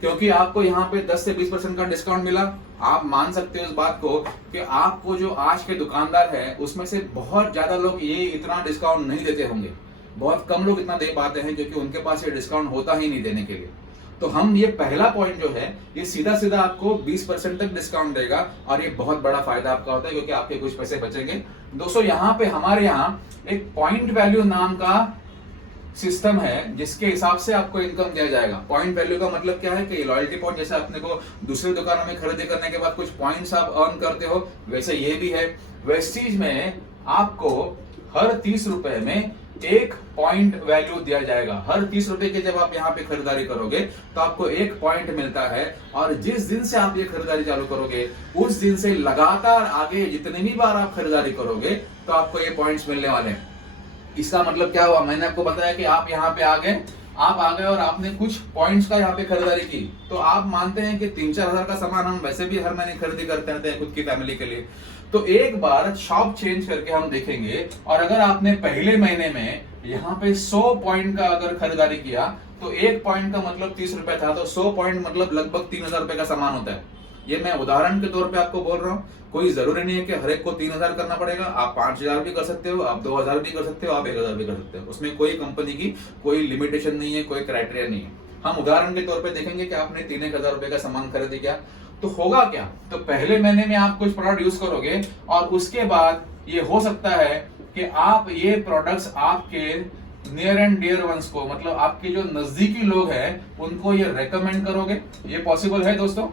क्योंकि आपको यहाँ पे 10 से 20% का डिस्काउंट मिला। आप मान सकते हो इस बात को कि आपको जो आज के दुकानदार है उसमें से बहुत ज्यादा लोग ये इतना डिस्काउंट नहीं देते होंगे, बहुत कम लोग इतना दे पाते हैं, क्योंकि उनके पास ये डिस्काउंट होता ही नहीं देने के लिए। तो हम ये पहला पॉइंट जो है ये सीधा सीधा आपको 20% तक डिस्काउंट देगा और ये बहुत बड़ा फायदा आपका होता है क्योंकि आपके कुछ पैसे बचेंगे। दोस्तों यहाँ पे हमारे यहाँ एक पॉइंट वैल्यू नाम का सिस्टम है जिसके हिसाब से आपको इनकम दिया जाएगा। पॉइंट वैल्यू का मतलब क्या है कि लॉयल्टी पॉइंट जैसे अपने को दूसरी दुकानों में खरीदी करने के बाद कुछ पॉइंट्स आप अर्न करते हो, वैसे ये भी है। वेस्टीज में आपको हर 30 रुपए में एक पॉइंट वैल्यू दिया जाएगा। हर 30 रुपए के जब आप यहाँ पे खरीदारी करोगे तो आपको एक पॉइंट मिलता है और जिस दिन से आप ये खरीदारी चालू करोगे उस दिन से लगातार आगे जितने भी बार आप खरीदारी करोगे तो आपको ये पॉइंट्स मिलने वाले हैं। इसका मतलब क्या हुआ, मैंने आपको बताया कि आप यहाँ पे आ गए और आपने कुछ पॉइंट्स का यहाँ पे खरीदारी की, तो आप मानते हैं कि 3-4 हजार का सामान हम वैसे भी हर महीने खरीदी करते रहते हैं खुद की फैमिली के लिए। तो एक बार शॉप चेंज करके हम देखेंगे और अगर आपने पहले महीने में यहाँ पे 100 पॉइंट का अगर खरीदारी किया तो एक पॉइंट का मतलब 30 रुपए था, तो 100 पॉइंट मतलब लगभग 3000 रुपए का सामान होता है। ये मैं उदाहरण के तौर पे आपको बोल रहा हूँ, कोई जरूरी नहीं है कि हर एक को 3000 करना पड़ेगा। आप 5000 भी कर सकते हो, आप 2000 भी कर सकते हो, आप 1000 भी कर सकते हो। उसमें कोई कंपनी की कोई लिमिटेशन नहीं है, कोई क्राइटेरिया नहीं है। हम उदाहरण के तौर पे देखेंगे कि आपने 3000 रुपए का सामान खरीद किया तो होगा क्या, तो पहले महीने में आप कुछ प्रोडक्ट यूज करोगे और उसके बाद ये हो सकता है कि आप ये प्रोडक्ट्स आपके नियर एंड डियर वंस को, मतलब आपके जो नजदीकी लोग हैं उनको ये रेकमेंड करोगे। ये पॉसिबल है दोस्तों,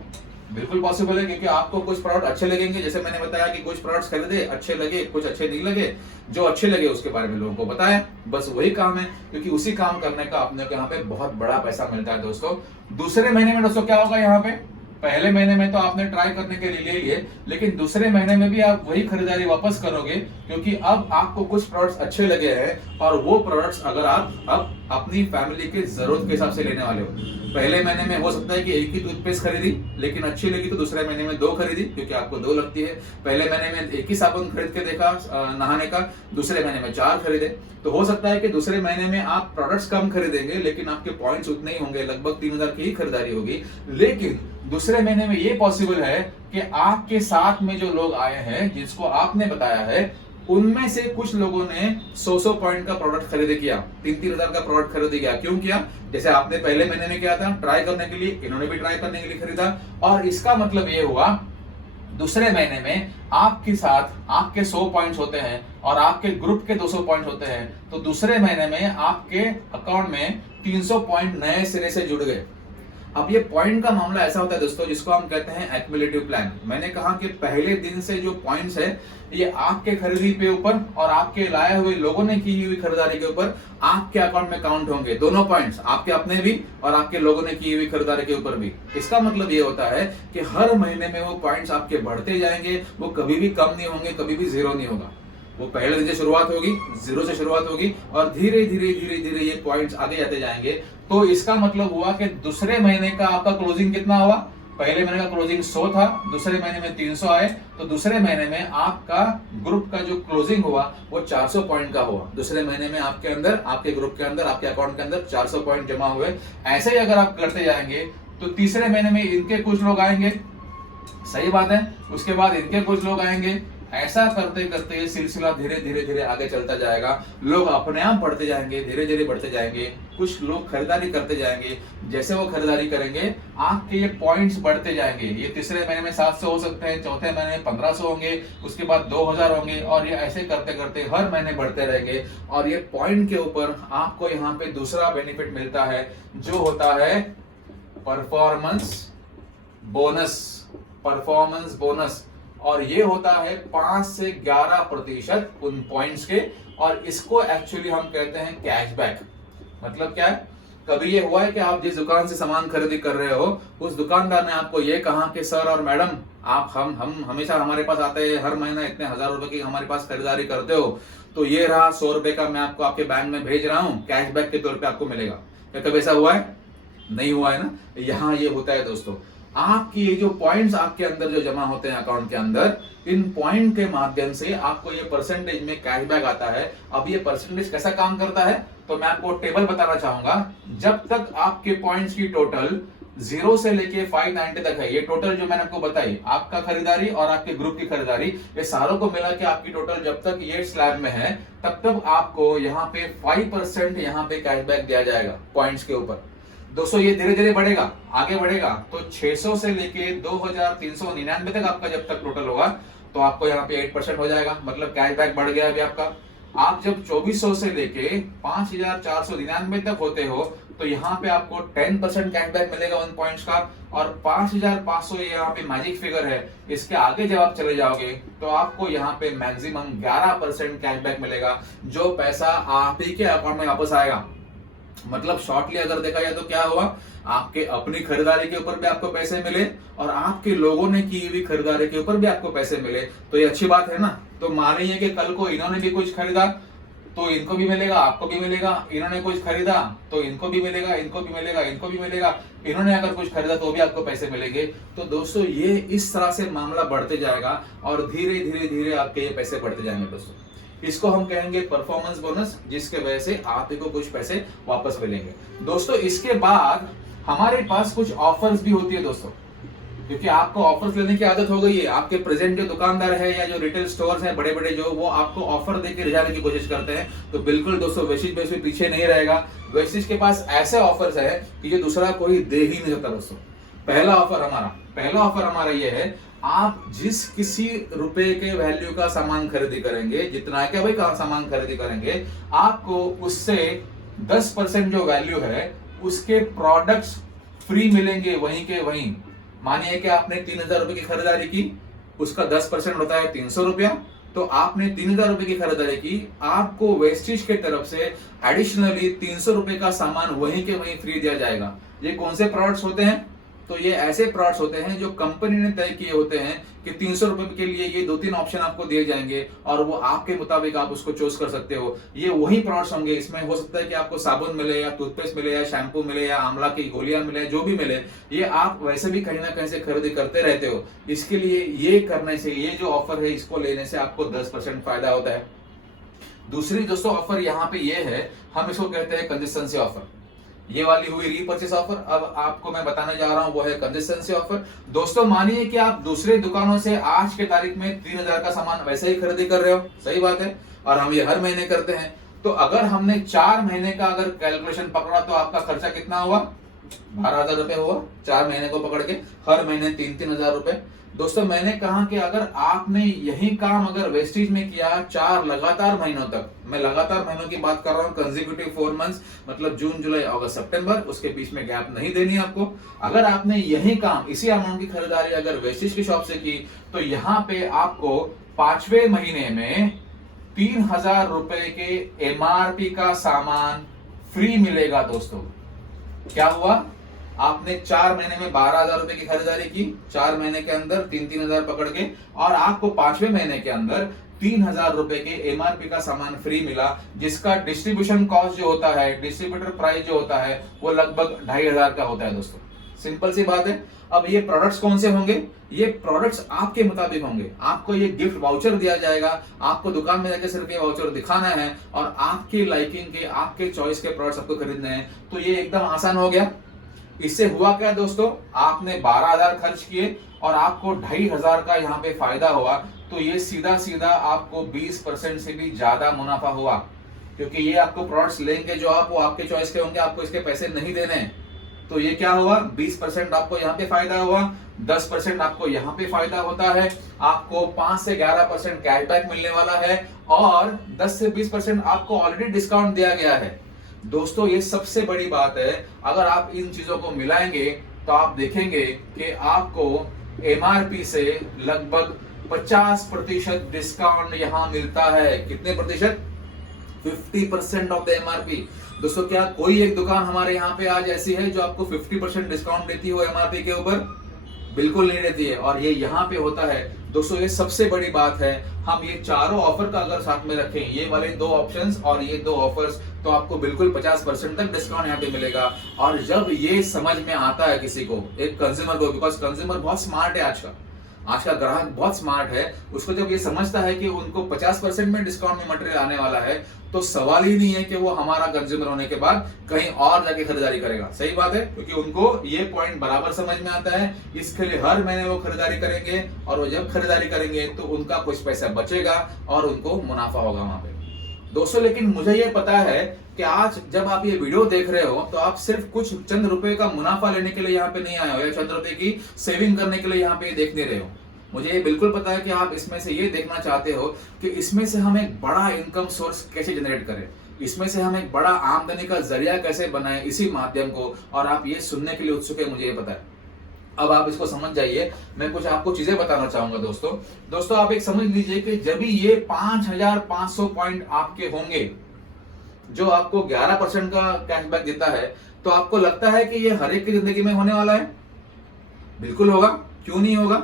बिल्कुल पॉसिबल है, क्योंकि आपको कुछ प्रोडक्ट अच्छे लगेंगे। जैसे मैंने बताया कि कुछ प्रोडक्ट्स खरीदे, अच्छे लगे, कुछ अच्छे नहीं लगे। जो अच्छे लगे उसके बारे में लोगों को बताया, बस वही काम है, क्योंकि उसी काम करने का अपने को यहाँ पे बहुत बड़ा पैसा मिलता है दोस्तों। दूसरे महीने में दोस्तों क्या होगा, यहाँ पे पहले महीने में तो आपने ट्राई करने के लिए ले लिए, लेकिन दूसरे महीने में भी आप वही खरीदारी वापस करोगे, क्योंकि अब आपको कुछ प्रोडक्ट्स अच्छे लगे हैं और वो प्रोडक्ट्स अगर आप अब अपनी फैमिली के जरूरत के हिसाब से लेने वाले हो। पहले महीने में हो सकता है कि एक ही टूथपेस्ट खरीदी, लेकिन अच्छी लगी तो दूसरे महीने में 2 खरीदी, क्योंकि आपको 2 लगती है। पहले महीने में एक ही साबुन खरीद के देखा नहाने का, दूसरे महीने में 4 खरीदे। तो हो सकता है कि दूसरे महीने में आप प्रोडक्ट्स कम खरीदेंगे, लेकिन आपके पॉइंट्स उतने ही होंगे, लगभग 3000 की ही खरीदारी होगी। लेकिन दूसरे महीने में ये पॉसिबल है कि आपके साथ में जो लोग आए हैं, जिसको आपने बताया है, उनमें से कुछ लोगों ने 100 पॉइंट का प्रोडक्ट खरीद किया, 3-3 हजार का प्रोडक्ट खरीद किया। क्यों किया? जैसे आपने पहले महीने में किया था ट्राई करने के लिए, इन्होंने भी ट्राई करने के लिए खरीदा। और इसका मतलब ये हुआ दूसरे महीने में आपके साथ आपके 100 पॉइंट्स होते हैं और आपके ग्रुप के 200 पॉइंट होते हैं, तो दूसरे महीने में आपके अकाउंट में 300 पॉइंट नए सिरे से जुड़ गए। अब ये पॉइंट का मामला ऐसा होता है दोस्तों, जिसको हम कहते हैं एक्युमुलेटिव प्लान। मैंने कहा कि पहले दिन से जो पॉइंट्स है ये आपके खरीदी पे ऊपर और आपके लाए हुए लोगों ने की हुई खरीदारी के ऊपर आपके अकाउंट में काउंट होंगे। दोनों पॉइंट्स, आपके अपने भी और आपके लोगों ने की हुई खरीदारी के ऊपर भी। इसका मतलब ये होता है कि हर महीने में वो पॉइंट्स आपके बढ़ते जाएंगे, वो कभी भी कम नहीं होंगे, कभी भी जीरो नहीं होगा। वो पहले दिन से शुरुआत होगी, 0 से शुरुआत होगी और धीरे धीरे धीरे धीरे ये पॉइंट्स आगे जाते जाएंगे। तो इसका मतलब हुआ कि दूसरे महीने का आपका क्लोजिंग कितना हुआ? पहले महीने का क्लोजिंग 100 था, दूसरे महीने में 300 आए, तो दूसरे महीने में आपका ग्रुप का जो क्लोजिंग हुआ वो 400 पॉइंट का हुआ। दूसरे महीने में आपके अंदर, आपके ग्रुप के अंदर, आपके अकाउंट के अंदर 400 पॉइंट जमा हुए। ऐसे ही अगर आप करते जाएंगे तो तीसरे महीने में इनके कुछ लोग आएंगे, सही बात है, उसके बाद इनके कुछ लोग आएंगे। ऐसा करते करते ये सिलसिला धीरे धीरे धीरे आगे चलता जाएगा। लोग अपने आप बढ़ते जाएंगे, धीरे धीरे बढ़ते जाएंगे। कुछ लोग खरीदारी करते जाएंगे, जैसे वो खरीदारी करेंगे आपके ये पॉइंट्स बढ़ते जाएंगे। ये तीसरे महीने में 700 हो सकते हैं, चौथे महीने में 1500 होंगे, उसके बाद 2000 होंगे और ये ऐसे करते करते हर महीने बढ़ते रहेंगे। और ये पॉइंट के ऊपर आपको यहाँ पे दूसरा बेनिफिट मिलता है, जो होता है परफॉर्मेंस बोनस। परफॉर्मेंस बोनस, और ये होता है 5 से 11% उन पॉइंट्स के, और इसको एक्चुअली हम कहते हैं कैशबैक। मतलब क्या है? कभी ये हुआ है कि आप जिस दुकान से सामान खरीदी कर रहे हो, उस दुकानदार ने आपको ये कहा कि सर और मैडम आप हम हमेशा हमारे पास आते हैं, हर महीना इतने 1000 रुपए की हमारे पास खरीदारी करते हो, तो ये रहा 100 रुपए का मैं आपको आपके बैंक में भेज रहा हूँ, कैशबैक के तौर पे आपको मिलेगा। क्या कभी ऐसा हुआ है? नहीं हुआ है ना। यहाँ ये होता है दोस्तों, आपकी ये जो पॉइंट्स आपके अंदर जो जमा होते हैं अकाउंट के अंदर, इन पॉइंट के माध्यम से आपको ये परसेंटेज में कैशबैक आता है। अब ये परसेंटेज कैसा काम करता है, तो मैं आपको टेबल बताना चाहूंगा। जब तक आपके पॉइंट्स की टोटल 0 से लेके 590 तक है, ये टोटल जो मैंने आपको बताई, आपका खरीदारी और आपके ग्रुप की खरीदारी, ये सारों को मिला के आपकी टोटल जब तक ये स्लैब में है, तब तक आपको यहाँ पे 5% यहाँ पे कैशबैक दिया जाएगा पॉइंट्स के ऊपर। दोस्तों ये धीरे धीरे बढ़ेगा, आगे बढ़ेगा, तो 600 से लेके 2399 तक आपका जब तक टोटल होगा तो आपको यहाँ पे 8% हो जाएगा, मतलब कैशबैक बढ़ गया अभी आपका। आप जब 2400 से लेके 5499 तक होते हो तो यहाँ पे आपको 10% कैशबैक मिलेगा 1 पॉइंट्स का, और 5500 ये यहाँ पे मैजिक फिगर है, इसके आगे जब आप चले जाओगे तो आपको यहाँ पे मैक्सिमम 11% कैशबैक मिलेगा, जो पैसा आप ही के अकाउंट में वापस आएगा। मतलब शॉर्टली अगर देखा जाए तो क्या हुआ, आपके अपनी खरीदारी के ऊपर भी आपको पैसे मिले और आपके लोगों ने की हुई खरीदारी के ऊपर भी आपको पैसे मिले, तो ये अच्छी बात है ना। तो मान लीजिए कि कल को इन्होंने भी कुछ खरीदा तो इनको भी मिलेगा, आपको भी मिलेगा, इन्होंने कुछ खरीदा तो इनको भी मिलेगा, इनको भी मिलेगा, इनको भी मिलेगा, इन्होंने अगर कुछ खरीदा तो भी आपको पैसे मिलेंगे। तो दोस्तों ये इस तरह से मामला बढ़ते जाएगा और धीरे धीरे धीरे आपके ये पैसे बढ़ते जाएंगे दोस्तों। इसको हम कहेंगे परफॉर्मेंस बोनस, जिसके वजह से आप ही को कुछ पैसे वापस मिलेंगे। दोस्तों इसके बाद हमारे पास कुछ ऑफर्स भी होती है दोस्तों, क्योंकि आपको ऑफर्स लेने की आदत हो गई है। आपके प्रेजेंट जो दुकानदार है या जो रिटेल स्टोर्स हैं बड़े बड़े, जो वो आपको ऑफर देके ले जाने की कोशिश करते हैं, तो बिल्कुल दोस्तों वेस्टिज बेस पीछे नहीं रहेगा। वेस्टिज के पास ऐसे ऑफर्स है कि जो दूसरा कोई दे ही नहीं सकता दोस्तों। पहला ऑफर हमारा ये है, आप जिस किसी रुपए के वैल्यू का सामान खरीदी करेंगे, जितना क्या भाई का सामान खरीदी करेंगे, आपको उससे 10% जो वैल्यू है उसके प्रोडक्ट्स फ्री मिलेंगे वहीं के वहीं। मानिए कि आपने 3000 रुपए की खरीदारी की, उसका 10% होता है 300 रुपया, तो आपने 3000 रुपए की खरीदारी की, आपको वेस्टिज के तरफ से एडिशनली 300 रुपए का सामान वहीं के वहीं फ्री दिया जाएगा। ये कौन से प्रोडक्ट्स होते हैं, तो ये ऐसे प्रोडक्ट्स होते हैं जो कंपनी ने तय किए होते हैं कि 300 रुपए के लिए ये 2-3 ऑप्शन आपको दिए जाएंगे और वो आपके मुताबिक आप उसको चूज कर सकते हो। ये वही प्रोडक्ट्स होंगे, इसमें हो सकता है कि आपको साबुन मिले या टूथपेस्ट मिले या शैम्पू मिले या आंवला की गोलियां मिले, जो भी मिले, ये आप वैसे भी कहीं ना कहीं से खरीदी करते रहते हो। इसके लिए ये करने से, ये जो ऑफर है इसको लेने से आपको 10% फायदा होता है। दूसरी दोस्तों ऑफर यहाँ पे ये है, हम इसको कहते हैं कंसिस्टेंसी ऑफर। ये वाली हुई रीपर्चेस ऑफर, अब आपको मैं बताने जा रहा हूं वो है कंसिस्टेंसी ऑफर। दोस्तों मानिए कि आप दूसरे दुकानों से आज के तारीख में 3000 का सामान वैसे ही खरीदी कर रहे हो, सही बात है, और हम ये हर महीने करते हैं। तो अगर हमने 4 महीने का अगर कैलकुलेशन पकड़ा तो आपका खर्चा कितना हुआ, 12,000 रुपए हुआ 4 महीने को पकड़ के, हर महीने 3-3 हजार रुपए। दोस्तों मैंने कहा कि अगर आपने यही काम अगर वेस्टिज में किया 4 लगातार महीनों तक, मैं लगातार महीनों की बात कर रहा हूं, कंसेक्यूटिव 4 मंथ्स, मतलब जून जुलाई अगस्त सितंबर, उसके बीच में गैप नहीं देनी आपको। अगर आपने यही काम, इसी अमाउंट की खरीदारी अगर वेस्टिज की शॉप से की, तो यहाँ पे आपको 5वें महीने में 3000 रुपए के एमआरपी का सामान फ्री मिलेगा दोस्तों। क्या हुआ, आपने 4 महीने में 12,000 रुपए की खरीदारी की, 4 महीने के अंदर 3-3 हजार पकड़ के, और आपको 5वें महीने के अंदर 3000 रुपए के एमआरपी का सामान फ्री मिला, जिसका डिस्ट्रीब्यूशन कॉस्ट जो होता है, डिस्ट्रीब्यूटर प्राइस जो होता है, वो लगभग 2500 का होता है दोस्तों। सिंपल सी बात है। अब ये प्रोडक्ट्स कौन से होंगे, ये प्रोडक्ट्स आपके मुताबिक होंगे। आपको ये गिफ्ट वाउचर दिया जाएगा, आपको दुकान में जाकर सिर्फ ये वाउचर दिखाना है और आपकी लाइकिंग के, आपके चॉइस के प्रोडक्ट्स आपको खरीदने हैं। तो ये एकदम आसान हो गया। इससे हुआ क्या दोस्तों, आपने 12,000 खर्च किए और आपको 2500 का यहाँ पे फायदा हुआ, तो ये सीधा सीधा आपको 20% से भी ज्यादा मुनाफा हुआ, क्योंकि ये आपको प्रोडक्ट्स लेंगे जो आप, वो आपके चॉइस के होंगे, आपको इसके पैसे नहीं देने हैं। तो ये क्या हुआ, 20% आपको यहाँ पे फायदा हुआ, 10% आपको यहाँ पे फायदा होता है, आपको 5 से 11% कैशबैक मिलने वाला है, और 10 से 20% आपको ऑलरेडी डिस्काउंट दिया गया है। दोस्तों ये सबसे बड़ी बात है, अगर आप इन चीजों को मिलाएंगे तो आप देखेंगे कि आपको एमआरपी से लगभग 50% डिस्काउंट यहां मिलता है। कितने प्रतिशत, 50% ऑफ द एमआरपी। दोस्तों क्या कोई एक दुकान हमारे यहाँ पे आज ऐसी है जो आपको 50% डिस्काउंट देती हो एमआरपी के ऊपर? बिल्कुल नहीं देती है, और ये यहाँ पे होता है दोस्तों। ये सबसे बड़ी बात है। हम ये चारों ऑफर का अगर साथ में रखें, ये वाले 2 ऑप्शंस और ये 2 ऑफर्स, तो आपको बिल्कुल 50% तक डिस्काउंट यहाँ पे मिलेगा। और जब ये समझ में आता है किसी को, एक कंज्यूमर को, बिकॉज कंज्यूमर बहुत स्मार्ट है, आज का ग्राहक बहुत स्मार्ट है, उसको जब ये समझता है कि उनको 50% में डिस्काउंट में मटेरियल आने वाला है, तो सवाल ही नहीं है कि वो हमारा कंज्यूमर होने के बाद कहीं और जाके खरीदारी करेगा। सही बात है, क्योंकि उनको ये पॉइंट बराबर समझ में आता है। इसके लिए हर महीने वो खरीदारी करेंगे, और वो जब खरीदारी करेंगे तो उनका कुछ पैसा बचेगा और उनको मुनाफा होगा वहां पे। दोस्तों लेकिन मुझे ये पता है कि आज जब आप ये वीडियो देख रहे हो तो आप सिर्फ कुछ चंद रुपए का मुनाफा लेने के लिए यहाँ पे नहीं आए हो या चंद रुपए की सेविंग करने के लिए यहाँ पे देख नहीं रहे हो। मुझे ये बिल्कुल पता है कि आप इसमें से ये देखना चाहते हो कि इसमें से हम एक बड़ा इनकम सोर्स कैसे जनरेट करें, इसमें से हम एक बड़ा आमदनी का जरिया कैसे बनाएं इसी माध्यम को, और आप ये सुनने के लिए उत्सुक है, मुझे ये पता है। अब आप इसको समझ जाइए, मैं कुछ आपको चीजें बताना चाहूंगा दोस्तों आप एक समझ लीजिए कि जब भी ये 5500 पॉइंट आपके होंगे जो आपको 11% का कैशबैक देता है, तो आपको लगता है कि ये हर एक की जिंदगी में होने वाला है? बिल्कुल होगा। क्यों नहीं होगा?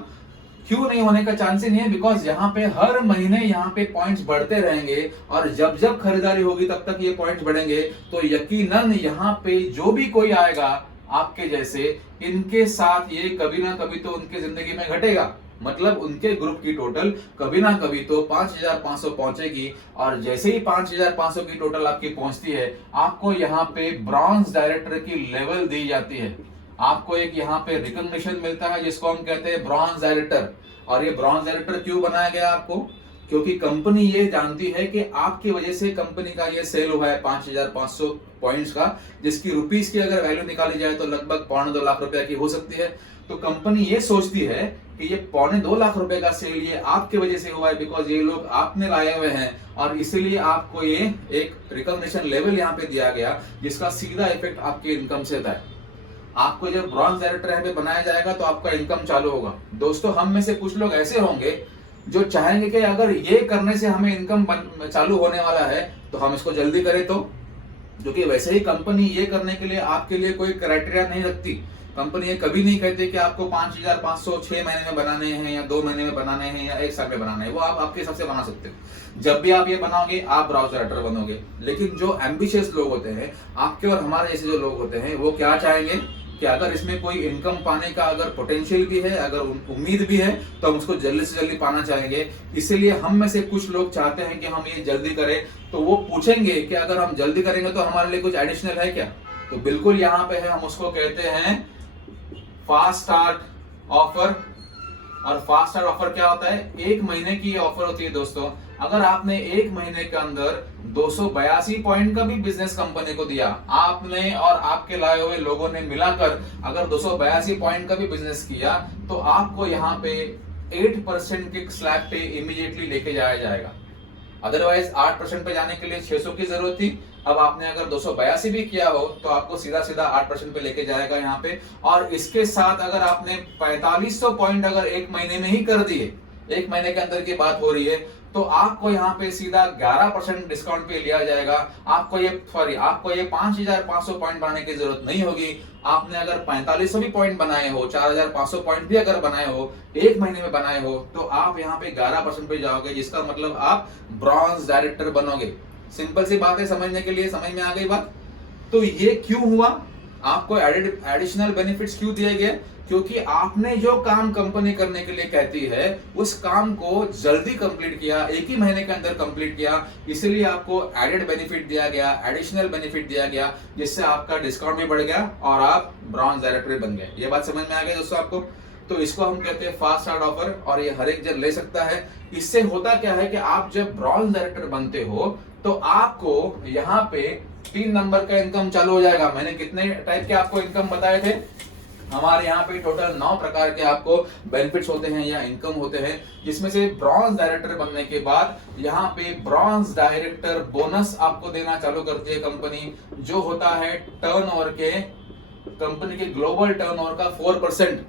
क्यों नहीं होने का चांस ही नहीं है, बिकॉज यहाँ पे हर महीने यहाँ पे पॉइंट्स बढ़ते रहेंगे और जब जब खरीदारी होगी तब तक ये पॉइंट्स बढ़ेंगे। तो यकीनन यहाँ पे जो भी कोई आएगा आपके जैसे, इनके साथ ये कभी ना कभी तो उनके जिंदगी में घटेगा, मतलब उनके ग्रुप की टोटल कभी ना कभी तो 5500 पहुंचेगी। और जैसे ही 5500 की टोटल आपकी पहुंचती है, आपको यहाँ पे ब्रॉन्ज डायरेक्टर की लेवल दी जाती है, आपको एक यहाँ पे रिकॉग्निशन मिलता है जिसको हम कहते हैं ब्रॉन्ज डायरेक्टर। और ये ब्रॉन्ज डायरेक्टर क्यों बनाया गया आपको? क्योंकि कंपनी ये जानती है कि आपकी वजह से कंपनी का ये सेल हुआ है 5500 पॉइंट्स का, जिसकी रुपीस की अगर वैल्यू निकाली जाए तो लगभग 2.25 लाख रुपए की हो सकती है। तो कंपनी ये सोचती है कि ये 2.25 लाख रुपए का सेल ये आपकी वजह से हुआ है, बिकॉज ये लोग आपने लाए हुए हैं, और इसीलिए आपको ये एक रिकॉग्निशन लेवल यहाँ पे दिया गया जिसका सीधा इफेक्ट आपके इनकम से होता है। आपको जब ब्रॉन्ज डायरेक्टर यहाँ पे बनाया जाएगा तो आपका इनकम चालू होगा। दोस्तों हम में से कुछ लोग ऐसे होंगे जो चाहेंगे कि अगर ये करने से हमें इनकम चालू होने वाला है तो हम इसको जल्दी करें, तो जो कि वैसे ही कंपनी ये करने के लिए आपके लिए कोई क्राइटेरिया नहीं रखती। कंपनी ये कभी नहीं कहती कि आपको 5500 6 महीने में बनाने हैं या 2 महीने में बनाने हैं या 1 साल में बनाने हैं, वो आप आपके हिसाब से बना सकते हो। जब भी आप ये बनाओगे आप ब्राउज़र डायरेक्टर बनोगे। लेकिन जो एम्बिशियस लोग होते हैं, आपके और हमारे जैसे जो लोग होते हैं, वो क्या चाहेंगे कि अगर इसमें कोई इनकम पाने का अगर पोटेंशियल भी है, अगर उम्मीद भी है, तो हम उसको जल्दी से जल्दी पाना चाहेंगे। इसीलिए हम में से कुछ लोग चाहते हैं कि हम ये जल्दी करें। तो वो पूछेंगे कि अगर हम जल्दी करेंगे तो हमारे लिए कुछ एडिशनल है क्या? तो बिल्कुल यहाँ पे है, हम उसको कहते हैं फास्ट स्टार्ट ऑफर। और फास्ट स्टार्ट ऑफर क्या होता है? 1 महीने की ऑफर होती है दोस्तों। अगर आपने 1 महीने के अंदर 282 पॉइंट का भी बिजनेस कंपनी को दिया, आपने और आपके लाए हुए लोगों ने मिलाकर अगर 282 पॉइंट का भी बिजनेस किया, तो आपको यहाँ पे 8% के स्लैब पे इमीडिएटली लेके जाया जाएगा। अदरवाइज 8% पे जाने के लिए 600 की जरूरत थी। अब आपने अगर 282 भी किया हो तो आपको सीधा सीधा 8% पे लेके जाएगा यहाँ पे। और इसके साथ अगर आपने 4500 पॉइंट अगर 1 महीने में ही कर दिए, 1 महीने के अंदर की बात हो रही है, तो आपको यहाँ पे सीधा 11% डिस्काउंट पे लिया जाएगा। आपको ये 5500 पॉइंट बनाने की जरूरत नहीं होगी। आपने अगर 4500 भी पॉइंट बनाए हो, 4500 पॉइंट भी अगर बनाए हो, 1 महीने में बनाए हो, तो आप यहाँ पे 11% पे जाओगे, जिसका मतलब आप ब्रॉन्ज डायरेक्टर बनोगे। सिंपल सी बात है, समझने के लिए समझ में आ गई बात? तो ये क्यों हुआ? आपको एडिशनल बेनिफिट्स क्यों दिए गए? क्योंकि आपने जो काम कंपनी करने के लिए कहती है उस काम को जल्दी कंप्लीट किया, 1 ही महीने के अंदर कंप्लीट किया, इसलिए आपको एडेड बेनिफिट दिया गया, एडिशनल बेनिफिट दिया गया, जिससे आपका डिस्काउंट भी बढ़ गया और आप ब्रॉन्ज डायरेक्टर बन गए। ये बात समझ में आ गई दोस्तों आपको? तो इसको हम कहते हैं फास्ट स्टार्ट ऑफर, और ये हर एक जन ले सकता है। इससे होता क्या है कि आप जब ब्रॉन्ज डायरेक्टर बनते हो तो आपको यहाँ पे 3 नंबर का इनकम चालू हो जाएगा। मैंने कितने टाइप के आपको इनकम बताए थे? हमारे यहाँ पे टोटल 9 प्रकार के आपको बेनिफिट्स होते हैं या इनकम होते हैं, जिसमें से ब्रॉन्ज डायरेक्टर बनने के बाद यहाँ पे ब्रॉन्ज डायरेक्टर बोनस आपको देना चालू करती है कंपनी, जो होता है टर्नओवर के, कंपनी के ग्लोबल टर्नओवर का 4%,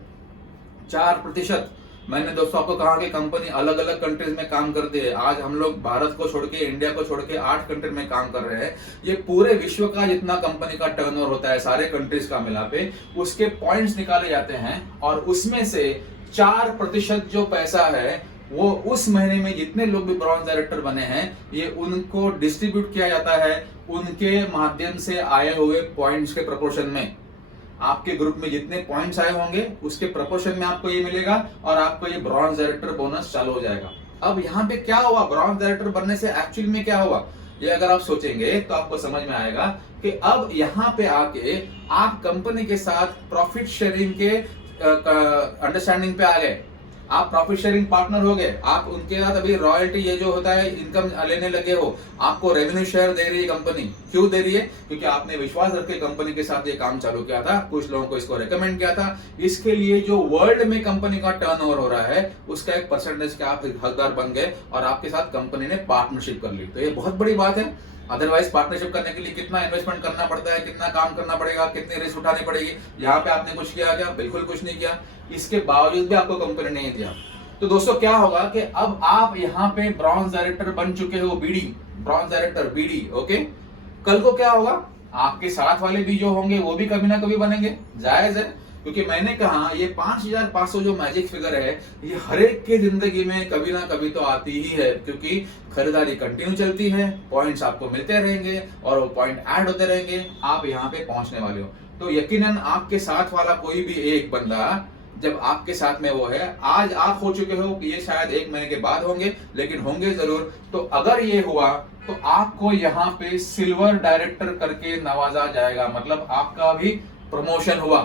4%। मैंने दोस्तों आपको कहा कि कंपनी अलग अलग कंट्रीज में काम करती है। आज हम लोग भारत को छोड़ के, इंडिया को छोड़ के 8 कंट्री में काम कर रहे हैं। ये पूरे विश्व का जितना कंपनी का टर्नओवर होता है, सारे कंट्रीज का मिला पे, उसके पॉइंट्स निकाले जाते हैं, और उसमें से 4% जो पैसा है वो उस महीने में जितने लोग भी ब्रॉन्ज डायरेक्टर बने हैं, ये उनको डिस्ट्रीब्यूट किया जाता है उनके माध्यम से आए हुए पॉइंट्स के प्रोपोर्शन में। आपके ग्रुप में जितने पॉइंट्स आए होंगे उसके प्रोपोर्शन में आपको ये मिलेगा, और आपको ये ब्रॉन्ज डायरेक्टर बोनस चालू हो जाएगा। अब यहाँ पे क्या हुआ? ब्रॉन्ज डायरेक्टर बनने से एक्चुअल में क्या हुआ, ये अगर आप सोचेंगे तो आपको समझ में आएगा कि अब यहाँ पे आके आप कंपनी के साथ प्रॉफिट शेयरिंग के अंडरस्टैंडिंग पे आ गए। आप प्रॉफिट शेयरिंग पार्टनर हो गए, आप उनके साथ अभी रॉयल्टी ये जो होता है इनकम लेने लगे हो, आपको रेवेन्यू शेयर दे रही है कंपनी। क्यों दे रही है? क्योंकि आपने विश्वास रख के कंपनी के साथ ये काम चालू किया था, कुछ लोगों को इसको रेकमेंड किया था। इसके लिए जो वर्ल्ड में कंपनी का टर्नओवर हो रहा है उसका एक परसेंटेज के आप हकदार बन गए और आपके साथ कंपनी ने पार्टनरशिप कर ली। तो ये बहुत बड़ी बात है। अदरवाइज पार्टनरशिप करने के लिए कितना इन्वेस्टमेंट करना पड़ता है, कितना काम करना पड़ेगा, कितनी रिस्क उठानी पड़ेगी। यहाँ पे आपने कुछ किया क्या? बिल्कुल कुछ नहीं किया। इसके बावजूद भी आपको कंपनी ने दिया। तो दोस्तों क्या होगा कि अब आप यहाँ पे ब्रॉन्ज डायरेक्टर बन चुके हो, B D bronze director B D. Okay, कल को क्या होगा? आपके साथ वाले भी जो होंगे वो भी कभी ना कभी बनेंगे। जायज है, क्योंकि मैंने कहा ये 5500 जो मैजिक फिगर है ये हर एक की जिंदगी में कभी ना कभी तो आती ही है, क्योंकि खरीदारी कंटिन्यू चलती है, पॉइंट्स आपको मिलते रहेंगे और वो पॉइंट ऐड होते रहेंगे, आप यहाँ पे पहुंचने वाले हो। तो यकीनन आपके साथ वाला कोई भी एक बंदा जब आपके साथ में वो है, आज आप हो चुके हो कि ये शायद 1 महीने के बाद होंगे, लेकिन होंगे जरूर। तो अगर ये हुआ तो आपको यहाँ पे सिल्वर डायरेक्टर करके नवाजा जाएगा, मतलब आपका भी प्रमोशन हुआ।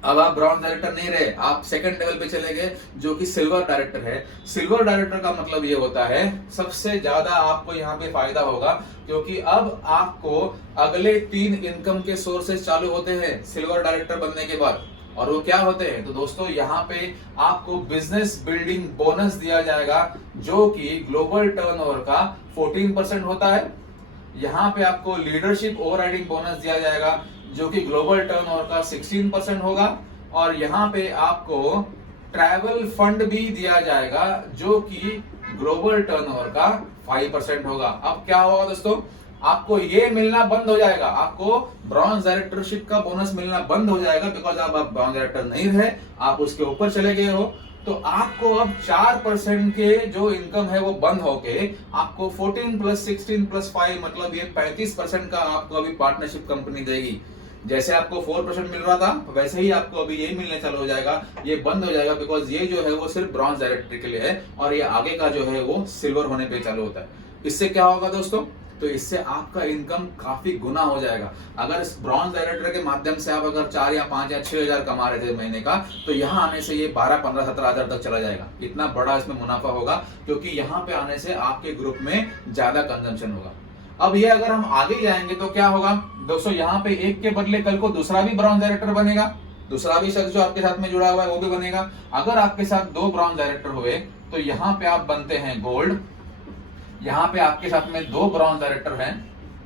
अब आप ब्रॉन्ज डायरेक्टर नहीं रहे, आप सेकंड लेवल पे चले गए जो कि सिल्वर डायरेक्टर है। सिल्वर डायरेक्टर का मतलब ये होता है सबसे ज्यादा आपको यहाँ पे फायदा होगा, क्योंकि अब आपको अगले 3 इनकम के सोर्सेस चालू होते हैं सिल्वर डायरेक्टर बनने के बाद। और वो क्या होते हैं? तो दोस्तों यहाँ पे आपको बिजनेस बिल्डिंग बोनस दिया जाएगा जो कि ग्लोबल टर्नओवर का 14% होता है। यहाँ पे आपको लीडरशिप ओवरराइडिंग बोनस दिया जाएगा जो कि ग्लोबल टर्नओवर का 16% होगा। और यहाँ पे आपको ट्रैवल फंड भी दिया जाएगा जो कि ग्लोबल टर्नओवर का 5% होगा। अब क्या होगा दोस्तों? आपको ये मिलना बंद हो जाएगा, आपको ब्रॉन्ज डायरेक्टरशिप का बोनस मिलना बंद हो जाएगा, बिकॉज आप ब्रॉन्ज डायरेक्टर नहीं रहे, आप उसके ऊपर चले गए हो। तो आपको अब 4% के जो इनकम है वो बंद होके आपको 14 + 16 + 5 मतलब ये 35% का आपको अभी पार्टनरशिप कंपनी देगी। जैसे आपको 4% मिल रहा था वैसे ही आपको अभी ये मिलने चालू हो जाएगा, ये बंद हो जाएगा, बिकॉज ये जो है वो सिर्फ ब्रॉन्ज डायरेक्टर के लिए है और ये आगे का जो है वो सिल्वर होने पे चालू होता है। इससे क्या होगा दोस्तों? तो इससे आपका इनकम काफी गुना हो जाएगा। अगर इस ब्रॉन्ज डायरेक्टर के माध्यम से आप अगर 4 या 5 या 6 हजार कमा रहे थे महीने का, तो यहाँ आने से ये 12, 15, 17 हजार तक चला जाएगा। इतना बड़ा इसमें मुनाफा होगा क्योंकि यहाँ पे आने से आपके ग्रुप में ज्यादा कंजम्पशन होगा। अब ये अगर हम आगे जाएंगे तो क्या होगा दोस्तों? यहाँ पे एक के बदले कल को दूसरा भी ब्रॉन्ज डायरेक्टर बनेगा, दूसरा भी शख्स जो आपके साथ में जुड़ा हुआ है वो भी बनेगा। अगर आपके साथ 2 ब्रॉन्ज डायरेक्टर हुए तो यहाँ पे आप बनते हैं गोल्ड। यहाँ पे आपके साथ में 2 ब्रॉन्ज डायरेक्टर हैं,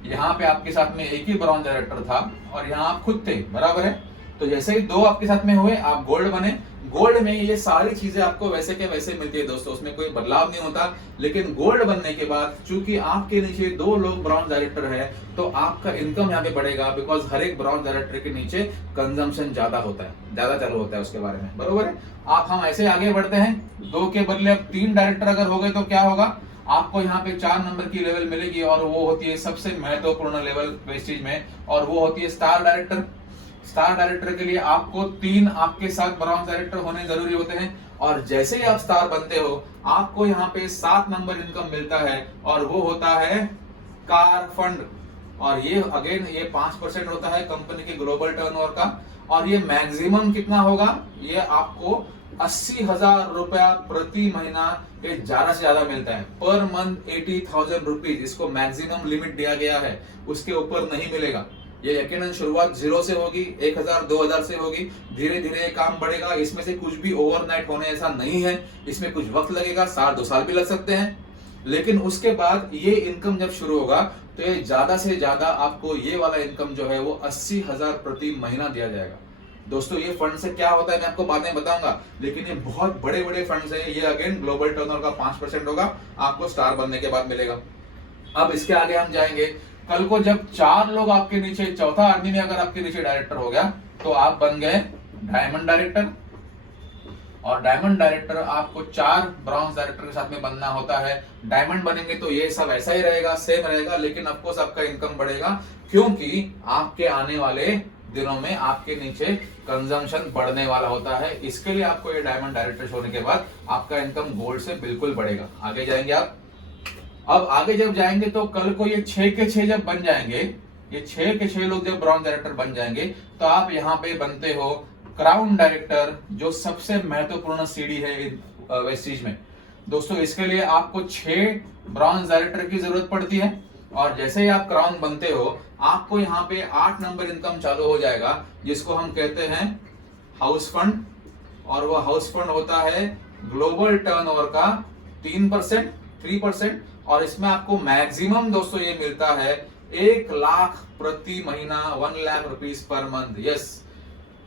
यहाँ पे आपके साथ में एक ही ब्रॉन्ज डायरेक्टर था और यहाँ आप खुद थे, बराबर है। तो जैसे ही 2 आपके साथ में हुए आप गोल्ड बने। गोल्ड में ये सारी चीजें आपको वैसे के वैसे मिलती है दोस्तों, उसमें कोई बदलाव नहीं होता। लेकिन गोल्ड बनने के बाद चूंकि आपके नीचे 2 लोग ब्रॉन्ज डायरेक्टर है तो आपका इनकम यहाँ पे बढ़ेगा, बिकॉज हर एक ब्रॉन्ज डायरेक्टर के नीचे कंजम्पशन ज्यादा होता है, ज्यादा चालू होता है उसके बारे में, बरोबर है। आप हम ऐसे आगे बढ़ते हैं, 2 के बदले अब 3 डायरेक्टर अगर हो गए तो क्या होगा? आपको यहाँ पे 4 नंबर की लेवल मिलेगी और वो होती है सबसे महत्वपूर्ण लेवल प्रेस्टीज में, और वो होती है स्टार डायरेक्टर। स्टार डायरेक्टर के लिए आपको 3 आपके साथ ब्रॉन्ज डायरेक्टर होने जरूरी होते हैं, और जैसे ही आप स्टार बनते हो आपको यहाँ पे 7 नंबर इनकम मिलता है और वो होता है कार फंड। और ये अगेन ये 5% होता है कंपनी के ग्लोबल टर्नओवर का, और ये मैक्सिमम कितना होगा? ये आपको 80,000 रुपया प्रति महीना ये ज्यादा से ज्यादा मिलता है। पर मंथ 80,000 रुपीज इसको मैक्सिमम लिमिट दिया गया है, उसके ऊपर नहीं मिलेगा। ये यकीनन शुरुआत 0 से होगी, 1,000 2,000 से होगी, धीरे धीरे काम बढ़ेगा। इसमें से कुछ भी ओवरनाइट होने ऐसा नहीं है, इसमें कुछ वक्त लगेगा, 1-2 साल भी लग सकते हैं। लेकिन उसके बाद ये इनकम जब शुरू होगा तो ये ज्यादा से ज्यादा आपको ये वाला इनकम जो है वो 80,000 प्रति महीना दिया जाएगा। दोस्तों ये फंड से क्या होता है मैं आपको बाद में बताऊंगा, लेकिन ये बहुत बड़े बड़े फंड्स हैं। ये अगेन ग्लोबल टर्नओवर का 5% होगा, आपको स्टार बनने के बाद मिलेगा। अब इसके आगे हम जाएंगे, कल को जब 4 लोग आपके नीचे, चौथा आदमी में अगर आपके नीचे डायरेक्टर हो गया तो आप बन गए डायमंड डायरेक्टर। और डायमंड डायरेक्टर आपको 4 ब्रॉन्ज डायरेक्टर के साथ में बनना होता है। डायमंड बनेंगे तो ये सब ऐसा ही रहेगा, सेम रहेगा, लेकिन ऑफकोर्स आपका इनकम बढ़ेगा क्योंकि आपके आने वाले दिनों में आपके नीचे कंजम्पशन बढ़ने वाला होता है। इसके लिए आपको ये डायमंड डायरेक्टर होने के बाद आपका इनकम गोल्ड से बिल्कुल बढ़ेगा। आगे जाएंगे आप। अब आगे जब जाएंगे तो कल को ये 6 के 6 जब बन जाएंगे, ये 6 के 6 लोग जब ब्रॉन्ज डायरेक्टर बन जाएंगे तो आप यहाँ पे बनते हो क्राउन डायरेक्टर जो सबसे महत्वपूर्ण सीढ़ी है वेस्टीज में दोस्तों, इसके लिए आपको 6 ब्रॉन्ज डायरेक्टर की जरूरत पड़ती है। और जैसे ही आप क्राउन बनते हो आपको यहाँ पे 8 नंबर इनकम चालू हो जाएगा, जिसको हम कहते हैं हाउस फंड। और वो हाउस फंड होता है ग्लोबल टर्नओवर का 3%, 3%। और इसमें आपको मैक्सिमम दोस्तों ये मिलता है 1 लाख प्रति महीना, 1 lakh rupees per month. Yes,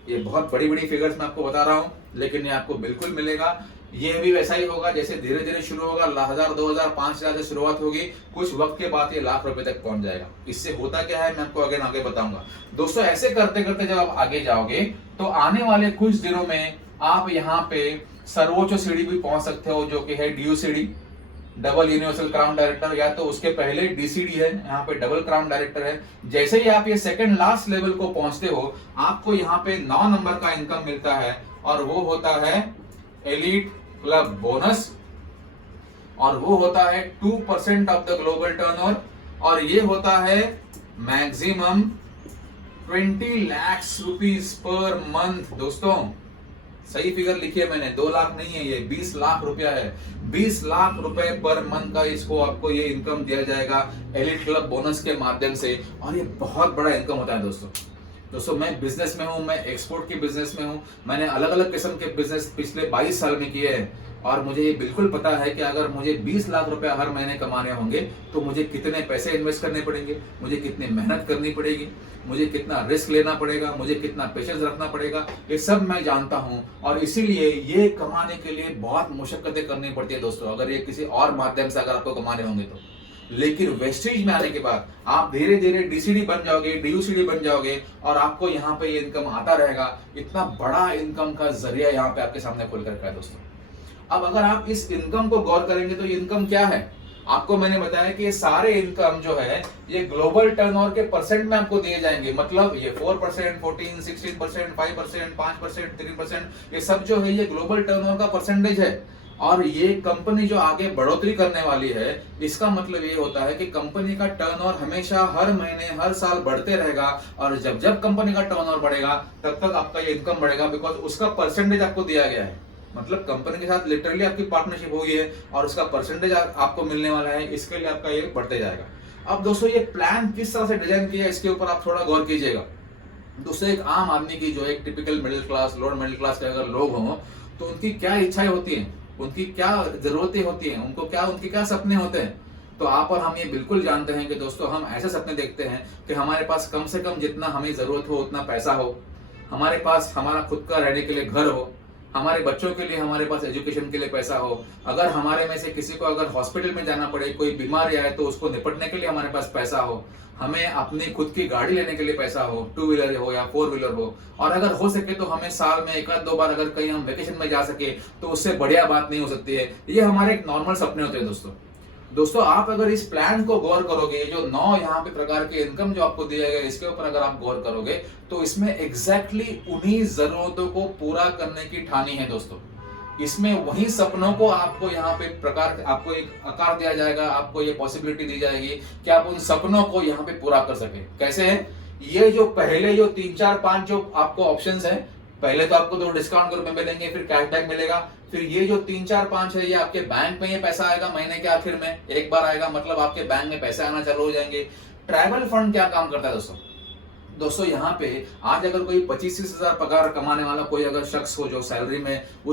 ये बहुत बड़ी बड़ी फिगर्स मैं आपको बता रहा हूं, लेकिन ये आपको बिल्कुल मिलेगा। ये भी वैसा ही होगा जैसे धीरे धीरे शुरू होगा, 1000, 2000, 5000 से शुरुआत होगी, कुछ वक्त के बाद ये लाख रुपए तक पहुंच जाएगा। इससे होता क्या है मैं आपको आगे बताऊंगा दोस्तों। ऐसे करते करते जब आप आगे जाओगे तो आने वाले कुछ दिनों में आप यहाँ पे सर्वोच्च सीढ़ी भी पहुंच सकते हो, जो कि है DUCD, double universal crown director, या तो उसके पहले DCD है, यहाँ पे डबल क्राउन डायरेक्टर है। जैसे ही आप ये सेकंड लास्ट लेवल को पहुंचते हो आपको यहाँ पे 9 नंबर का इनकम मिलता है, और वो होता है एलीट क्लब बोनस, और वो होता है 2% ऑफ द ग्लोबल टर्नओवर, और ये होता है maximum 20 lakh rupees per month. दोस्तों सही फिगर लिखी है मैंने, 2 लाख नहीं है, ये 20 लाख रुपया है। 20 लाख रुपए पर मंथ का इसको आपको ये इनकम दिया जाएगा एलीट क्लब बोनस के माध्यम से, और ये बहुत बड़ा इनकम होता है दोस्तों। मैं बिजनेस में हूं, मैं एक्सपोर्ट के बिजनेस में हूं, मैंने अलग अलग किस्म के बिजनेस पिछले 22 साल में किए हैं, और मुझे ये बिल्कुल पता है कि अगर मुझे 20 लाख रुपए हर महीने कमाने होंगे तो मुझे कितने पैसे इन्वेस्ट करने पड़ेंगे, मुझे कितनी मेहनत करनी पड़ेगी, मुझे कितना रिस्क लेना पड़ेगा, मुझे कितना पेशेंस रखना पड़ेगा, ये सब मैं जानता हूं। और इसीलिए ये कमाने के लिए बहुत मुशक्कतें करनी पड़ती है दोस्तों, अगर ये किसी और माध्यम से अगर आपको कमाने होंगे तो। लेकिन वेस्टीज में आने के बाद आप धीरे धीरे DCD बन जाओगे, DUCD बन जाओगे, और आपको यहाँ पे ये इनकम आता रहेगा। इतना बड़ा इनकम का जरिया यहाँ पे आपके सामने खुल कर रखा है दोस्तों। अब अगर आप इस इनकम को गौर करेंगे तो ये इनकम क्या है, आपको मैंने बताया कि ये सारे इनकम जो है ये ग्लोबल टर्नओवर के परसेंट में आपको दिए जाएंगे। मतलब ये 4%, 14, 16%, 5%, 5%, 3%, ये सब जो है ये ग्लोबल टर्नओवर का परसेंटेज है। और ये कंपनी जो आगे बढ़ोतरी करने वाली है, इसका मतलब ये होता है कि कंपनी का टर्नओवर हमेशा हर महीने हर साल बढ़ते रहेगा, और जब जब कंपनी का टर्नओवर बढ़ेगा तब तक आपका ये इनकम बढ़ेगा, बिकॉज उसका परसेंटेज आपको दिया गया है। मतलब कंपनी के साथ लिटरली आपकी पार्टनरशिप हुई है और उसका परसेंटेज आपको मिलने वाला है, इसके लिए आपका ये बढ़ते जाएगा। अब दोस्तों ये प्लान किस तरह से डिजाइन किया है इसके ऊपर आप थोड़ा गौर कीजिएगा दोस्तों। एक आम आदमी की जो एक typical middle class, lower middle class के अगर लोग हों तो उनकी क्या इच्छाएं होती हैं, उनकी क्या जरूरतें होती हैं, उनके क्या सपने होते हैं। तो आप और हम ये बिल्कुल जानते हैं कि दोस्तों हम ऐसे सपने देखते हैं कि हमारे पास कम से कम जितना हमें जरूरत हो उतना पैसा हो, हमारे पास हमारा खुद का रहने के लिए घर हो, हमारे बच्चों के लिए हमारे पास एजुकेशन के लिए पैसा हो, अगर हमारे में से किसी को अगर हॉस्पिटल में जाना पड़े, कोई बीमारी आए तो उसको निपटने के लिए हमारे पास पैसा हो, हमें अपनी खुद की गाड़ी लेने के लिए पैसा हो, 2 व्हीलर हो या 4 व्हीलर हो, और अगर हो सके तो हमें साल में 1-2 बार अगर कहीं हम वेकेशन में जा सके तो उससे बढ़िया बात नहीं हो सकती है। ये हमारे एक नॉर्मल सपने होते हैं दोस्तों। आप अगर इस प्लान को गौर करोगे, ये जो 9 यहाँ पे प्रकार के इनकम जो आपको दिया गया इसके ऊपर अगर आप गौर करोगे तो इसमें एग्जैक्टली उन्हीं जरूरतों को पूरा करने की ठानी है दोस्तों। इसमें वही सपनों को आपको यहाँ पे आपको एक आकार दिया जाएगा, आपको ये पॉसिबिलिटी दी जाएगी कि आप उन सपनों को यहाँ पे पूरा कर सके। कैसे है ये जो पहले जो 3, 4, 5 जो आपको ऑप्शंस है, पहले तो आपको तो डिस्काउंट ग्रुप में मिलेंगे, फिर कैशबैक मिलेगा, फिर ये जो 3, 4, 5 है ये आपके बैंक में ये पैसा आएगा महीने के आखिर में एक बार आएगा, मतलब आपके बैंक में पैसे आना चालू हो जाएंगे। ट्रैवल फंड क्या काम करता है दोस्तों यहाँ पे आज अगर कोई 25-30 हजार पगार कमाने वाला कोई अगर शख्स हो जो उस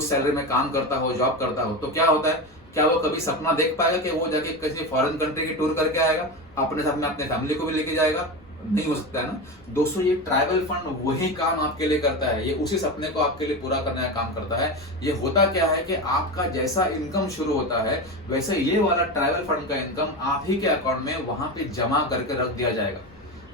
सैलरी में काम करता हो, जॉब करता हो, तो क्या होता है, क्या वो कभी सपना देख पाएगा कि वो जाके किसी फॉरेन कंट्री की टूर करके आएगा, अपने साथ में अपने फैमिली को भी लेके जाएगा? नहीं हो सकता है ना दोस्तों। ये ट्रैवल फंड वही काम आपके लिए करता है, ये उसी सपने को आपके लिए पूरा करने का काम करता है। ये होता क्या है कि आपका जैसा इनकम शुरू होता है वैसे ये वाला ट्रैवल फंड का इनकम आप ही के अकाउंट में वहां पे जमा करके रख दिया जाएगा।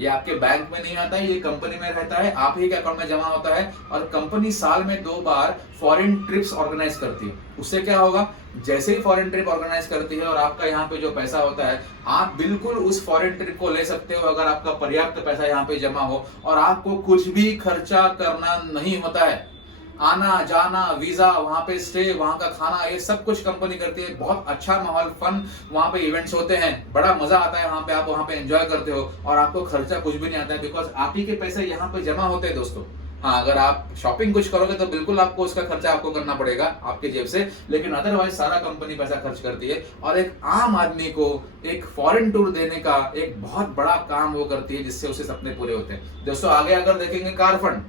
ये आपके बैंक में नहीं आता है, ये कंपनी में रहता है, आप ही के अकाउंट में जमा होता है। और कंपनी साल में 2 बार फॉरेन ट्रिप्स ऑर्गेनाइज करती है। उससे क्या होगा, जैसे ही फॉरेन ट्रिप ऑर्गेनाइज करती है और आपका यहाँ पे जो पैसा होता है आप बिल्कुल उस फॉरेन ट्रिप को ले सकते हो अगर आपका पर्याप्त पैसा यहाँ पे जमा हो, और आपको कुछ भी खर्चा करना नहीं होता है। आना जाना, वीजा, वहां पे स्टे, वहां का खाना, ये सब कुछ कंपनी करती है। बहुत अच्छा माहौल, फन, वहां पे इवेंट्स होते हैं, बड़ा मजा आता है वहां पे, आप वहां पे एंजॉय करते हो और आपको खर्चा कुछ भी नहीं आता है, बिकॉज आप ही के पैसे यहाँ पे जमा होते हैं दोस्तों। हाँ, अगर आप शॉपिंग कुछ करोगे तो बिल्कुल आपको उसका खर्चा आपको करना पड़ेगा आपके जेब से, लेकिन अदरवाइज सारा कंपनी पैसा खर्च करती है। और एक आम आदमी को एक फॉरेन टूर देने का एक बहुत बड़ा काम वो करती है, जिससे उसे सपने पूरे होते हैं। दोस्तों आगे अगर देखेंगे कार फंड,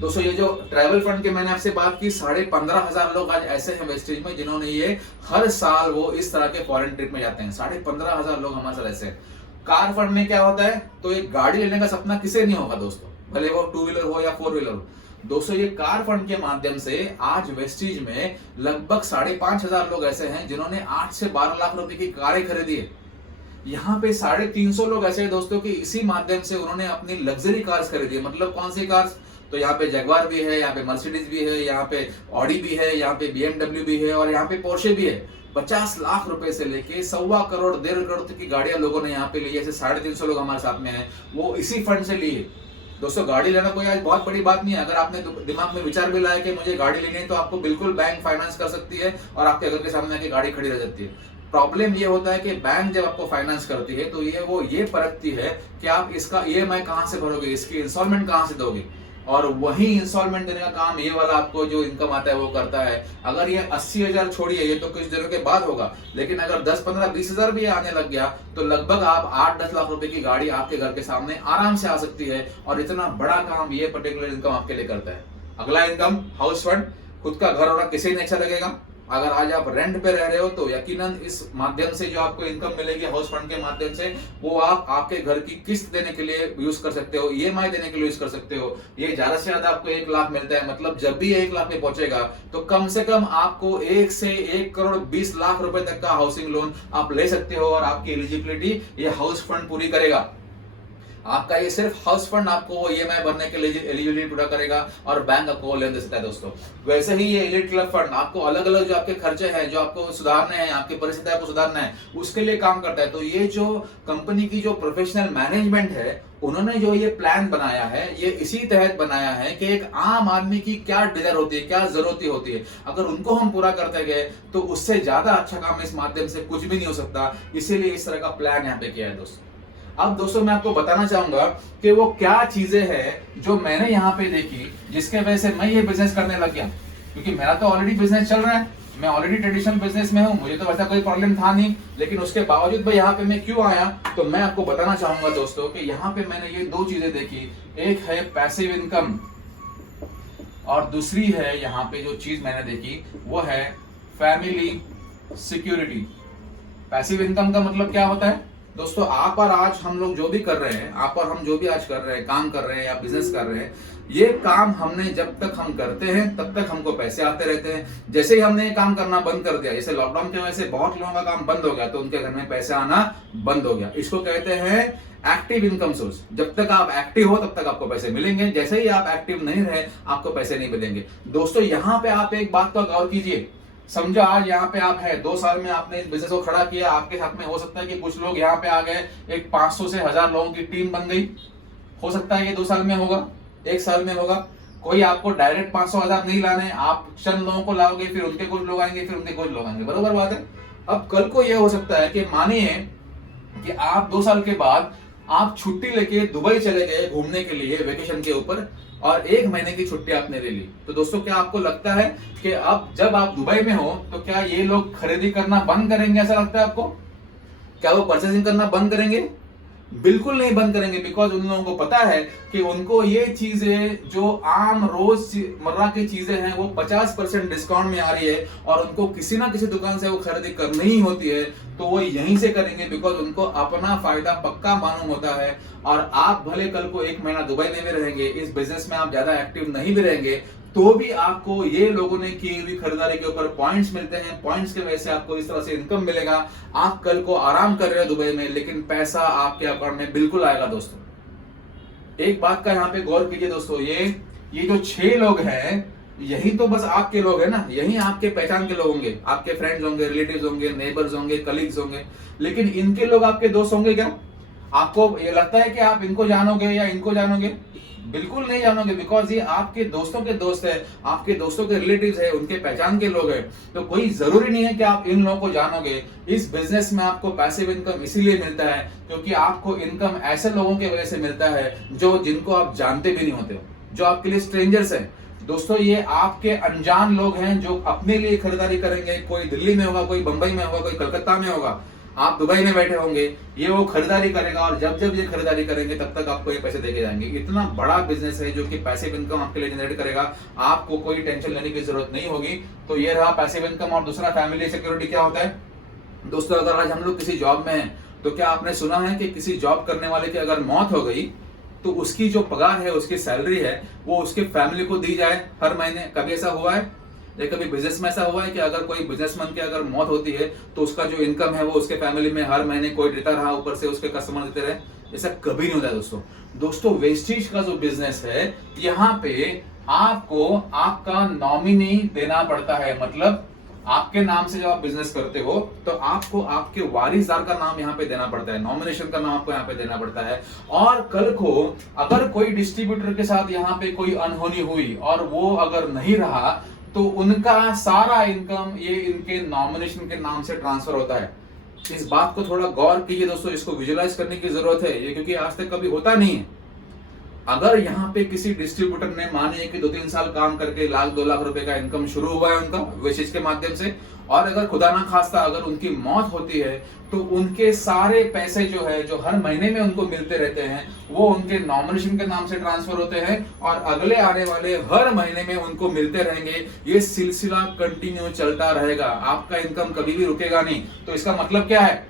दोस्तों ये जो ट्रैवल फंड की मैंने आपसे बात की, 15,500 लोग आज ऐसे हैं वेस्टेज में जिन्होंने ये हर साल वो इस तरह के फॉरेन ट्रिप में जाते हैं। 15,500 लोग हमारे साथ ऐसे हैं। कार फंड में क्या होता है, तो एक गाड़ी लेने का सपना किसे नहीं होगा दोस्तों, भले वो 2 व्हीलर हो या 4 व्हीलर हो। दोस्तों ये कार फंड के माध्यम से आज वेस्टीज में लगभग 5,500 लोग ऐसे हैं जिन्होंने 8 से 12 लाख रुपए की कारें खरीदी है। यहाँ पे 350 लोग ऐसे हैं दोस्तों कि इसी माध्यम से उन्होंने अपनी लग्जरी कार्स खरीदी है। मतलब कौन सी कार्स, तो यहाँ पे जगवार भी है, यहाँ पे मर्सिडीज भी है, यहाँ पे ऑडी भी है, यहाँ पे BMW भी है और यहाँ पे पोर्शे भी है। 50 लाख रुपए से लेके 1.25 करोड़ 1.5 करोड़ तक की गाड़ियां लोगों ने यहाँ पे ली है। ऐसे 350 लोग हमारे साथ में हैं, वो इसी फंड से ली है। दोस्तों गाड़ी लेना कोई आज बहुत बड़ी बात नहीं है। अगर आपने दिमाग में विचार भी लाया कि मुझे गाड़ी लेनी है, तो आपको बिल्कुल बैंक फाइनेंस कर सकती है और आपके घर के सामने आके गाड़ी खड़ी रह जाती है। प्रॉब्लम ये होता है कि बैंक जब आपको फाइनेंस करती है तो ये परखती है कि आप इसका EMI कहां से भरोगे, इसकी इंस्टॉलमेंट कहां से दोगे, और वही इंस्टॉलमेंट देने का काम ये वाला आपको जो इनकम आता है वो करता है। अगर ये 80,000 छोड़िए, ये तो कुछ दिनों के बाद होगा, लेकिन अगर 10, 15, 20,000 भी आने लग गया तो लगभग आप 8-10 लाख रुपए की गाड़ी आपके घर के सामने आराम से आ सकती है। और इतना बड़ा काम ये पर्टिकुलर इनकम आपके लिए करता है। अगला इनकम हाउस फंड। खुद का घर होना किसी नहीं अच्छा लगेगा। अगर आज आप रेंट पे रह रहे हो तो यकीनन इस माध्यम से जो आपको इनकम मिलेगी हाउस फंड के माध्यम से, वो आप आपके घर की किस्त देने के लिए यूज कर सकते हो, EMI देने के लिए यूज कर सकते हो। ये ज्यादा से ज्यादा आपको 1 लाख मिलता है। मतलब जब भी 1 लाख में पहुंचेगा तो कम से कम आपको 1 से 1 करोड़ 20 लाख रुपए तक का हाउसिंग लोन आप ले सकते हो और आपकी एलिजिबिलिटी ये हाउस फंड पूरी करेगा। आपका ये सिर्फ हाउस फंड आपको EMI भरने के लिए एलिजिबिलिटी पूरा करेगा और बैंक आपको लोन दे सकता है दोस्तों। वैसे ही ये एलिट क्लब फंड आपको अलग अलग जो आपके खर्चे हैं, जो आपको सुधारने हैं, आपकी परिस्थितियों को सुधारना है, उसके लिए काम करता है। तो ये जो कंपनी की जो प्रोफेशनल मैनेजमेंट है, उन्होंने जो ये प्लान बनाया है, ये इसी तहत बनाया है कि एक आम आदमी की क्या डिजायर होती है, क्या जरूरत होती है, अगर उनको हम पूरा करते गए तो उससे ज्यादा अच्छा काम इस माध्यम से कुछ भी नहीं हो सकता। इसीलिए इस तरह का प्लान यहाँ पे किया है दोस्तों। अब दोस्तों मैं आपको बताना चाहूंगा कि वो क्या चीजें हैं जो मैंने यहाँ पे देखी, जिसके वजह से मैं ये बिजनेस करने लग गया। क्योंकि मेरा तो ऑलरेडी बिजनेस चल रहा है, मैं ऑलरेडी ट्रेडिशनल बिजनेस में हूँ, मुझे तो वैसा कोई प्रॉब्लम था नहीं। लेकिन उसके बावजूद भाई यहाँ पे मैं क्यों आया, तो मैं आपको बताना चाहूंगा दोस्तों कि यहाँ पे मैंने ये 2 चीजें देखी। एक है पैसिव इनकम और दूसरी है यहाँ पे जो चीज मैंने देखी वो है फैमिली सिक्योरिटी। पैसिव इनकम का मतलब क्या होता है दोस्तों, आप और आज हम लोग जो भी कर रहे हैं, आप और हम जो भी आज कर रहे हैं, काम कर रहे हैं या बिजनेस कर रहे हैं, ये काम हमने जब तक हम करते हैं तब तक हमको पैसे आते रहते हैं। जैसे ही हमने ये काम करना बंद कर दिया, जैसे लॉकडाउन की वजह से बहुत लोगों का काम बंद हो गया तो उनके घर में पैसे आना बंद हो गया। इसको कहते हैं एक्टिव इनकम सोर्स। जब तक आप एक्टिव हो तब तक आपको पैसे मिलेंगे, जैसे ही आप एक्टिव नहीं रहे आपको पैसे नहीं मिलेंगे। दोस्तों यहाँ पे आप एक बात तो गौर कीजिए, समझो आज यहाँ पे आप है, 2 साल में आपने इस बिजनेस को खड़ा किया, आपके साथ में हो सकता है कि कुछ लोग यहाँ पे आ गए, एक 500 से 1000 लोगों की टीम बन गई। हो सकता है ये 2 साल में होगा, 1 साल में होगा। कोई आपको डायरेक्ट 500-1000 नहीं लाने, आप चंद लोगों को लाओगे, फिर उनके कुछ लोग आएंगे, फिर उनके कुछ लोग आएंगे, बरोबर बात है। अब कल को यह हो सकता है कि मानिए कि आप 2 साल के बाद आप छुट्टी लेके दुबई चले गए घूमने के लिए वेकेशन के ऊपर, और 1 महीने की छुट्टी आपने ले ली। तो दोस्तों क्या आपको लगता है कि अब जब आप दुबई में हो तो क्या ये लोग खरीदी करना बंद करेंगे? ऐसा लगता है आपको? क्या वो परचेसिंग करना बंद करेंगे? बिल्कुल नहीं बंद करेंगे, बिकॉज उन लोगों को पता है कि उनको ये चीजें जो आम रोजमर्रा की चीजें हैं वो 50% डिस्काउंट में आ रही है और उनको किसी ना किसी दुकान से वो खरीदी करनी ही होती है, तो वो यहीं से करेंगे, बिकॉज उनको अपना फायदा पक्का मालूम होता है। और आप भले कल को 1 महीना दुबई में भी रहेंगे, इस बिजनेस में आप ज्यादा एक्टिव नहीं भी रहेंगे, तो भी आपको ये लोगों ने की हुई खरीदारी के ऊपर पॉइंट्स मिलते हैं। पॉइंट्स की वजह से आपको इस तरह से इनकम मिलेगा। आप कल को आराम कर रहे हो दुबई में, लेकिन पैसा आपके अकाउंट में बिल्कुल आएगा। दोस्तों एक बात का यहाँ पे गौर कीजिए दोस्तों, ये जो 6 लोग हैं, यही तो बस आपके लोग हैं ना, यही आपके पहचान के लोग होंगे, आपके फ्रेंड्स होंगे, रिलेटिव्स होंगे, नेबर्स होंगे, कलीग्स होंगे, लेकिन इनके लोग आपके दोस्त होंगे क्या? आपको ये लगता है कि आप इनको जानोगे या इनको जानोगे? बिल्कुल नहीं जानोगे, बिकॉज ये आपके दोस्तों के दोस्त है, आपके दोस्तों के रिलेटिव्स है, उनके पहचान के लोग हैं। तो कोई जरूरी नहीं है कि आप इन लोगों को जानोगे। इस बिजनेस में आपको पैसिव इनकम इसीलिए मिलता है क्योंकि आपको इनकम ऐसे लोगों की वजह से मिलता है जो जिनको आप जानते भी नहीं होते हो। जो आपके लिए स्ट्रेंजर्स हैं। दोस्तों ये आपके अनजान लोग हैं जो अपने लिए खरीदारी करेंगे। कोई दिल्ली में होगा, कोई बंबई में होगा, कोई कलकत्ता में होगा, आप दुबई में बैठे होंगे, ये वो खरीदारी करेगा और जब जब ये खरीदारी करेंगे तब तक आपको ये पैसे देके जाएंगे। इतना बड़ा बिजनेस है जो कि पैसिव इनकम आपके लिए जनरेट करेगा, आपको कोई टेंशन लेने की जरूरत नहीं होगी। तो ये रहा पैसिव इनकम। और दूसरा फैमिली सिक्योरिटी क्या होता है दोस्तों, अगर आज हम लोग किसी जॉब में हैं तो क्या आपने सुना है कि किसी जॉब करने वाले की अगर मौत हो गई तो उसकी जो पगार है, उसकी सैलरी है, वो उसके फैमिली को दी जाए हर महीने? कभी ऐसा हुआ है? या कभी बिजनेस में ऐसा हुआ है कि अगर कोई बिजनेसमैन की अगर मौत होती है तो उसका जो इनकम है वो उसके फैमिली में हर महीने कोई देता रहा, ऊपर से उसके कस्टमर देते रहे? ऐसा कभी नहीं होता है दोस्तों वेस्टेज का जो बिजनेस है, यहाँ पे आपको आपका नॉमिनी देना पड़ता है। मतलब आपके नाम से जब आप बिजनेस करते हो तो आपको आपके वारिसदार का नाम यहाँ पे देना पड़ता है, नॉमिनेशन का नाम आपको यहाँ पे देना पड़ता है। और कल को अगर कोई डिस्ट्रीब्यूटर के साथ यहाँ पे कोई अनहोनी हुई और वो अगर नहीं रहा तो उनका सारा इनकम ये इनके नॉमिनेशन के नाम से ट्रांसफर होता है। इस बात को थोड़ा गौर कीजिए दोस्तों, इसको विजुअलाइज करने की जरूरत है ये, क्योंकि आज तक कभी होता नहीं है। अगर यहाँ पे किसी डिस्ट्रीब्यूटर ने मानिए कि 2-3 साल काम करके 1-2 लाख रुपए का इनकम शुरू हुआ है उनका वेस्टेज के माध्यम से, और अगर खुदा ना खास्ता अगर उनकी मौत होती है तो उनके सारे पैसे जो है, जो हर महीने में उनको मिलते रहते हैं, वो उनके नॉमिनेशन के नाम से ट्रांसफर होते हैं और अगले आने वाले हर महीने में उनको मिलते रहेंगे। ये सिलसिला कंटिन्यू चलता रहेगा, आपका इनकम कभी भी रुकेगा नहीं। तो इसका मतलब क्या है,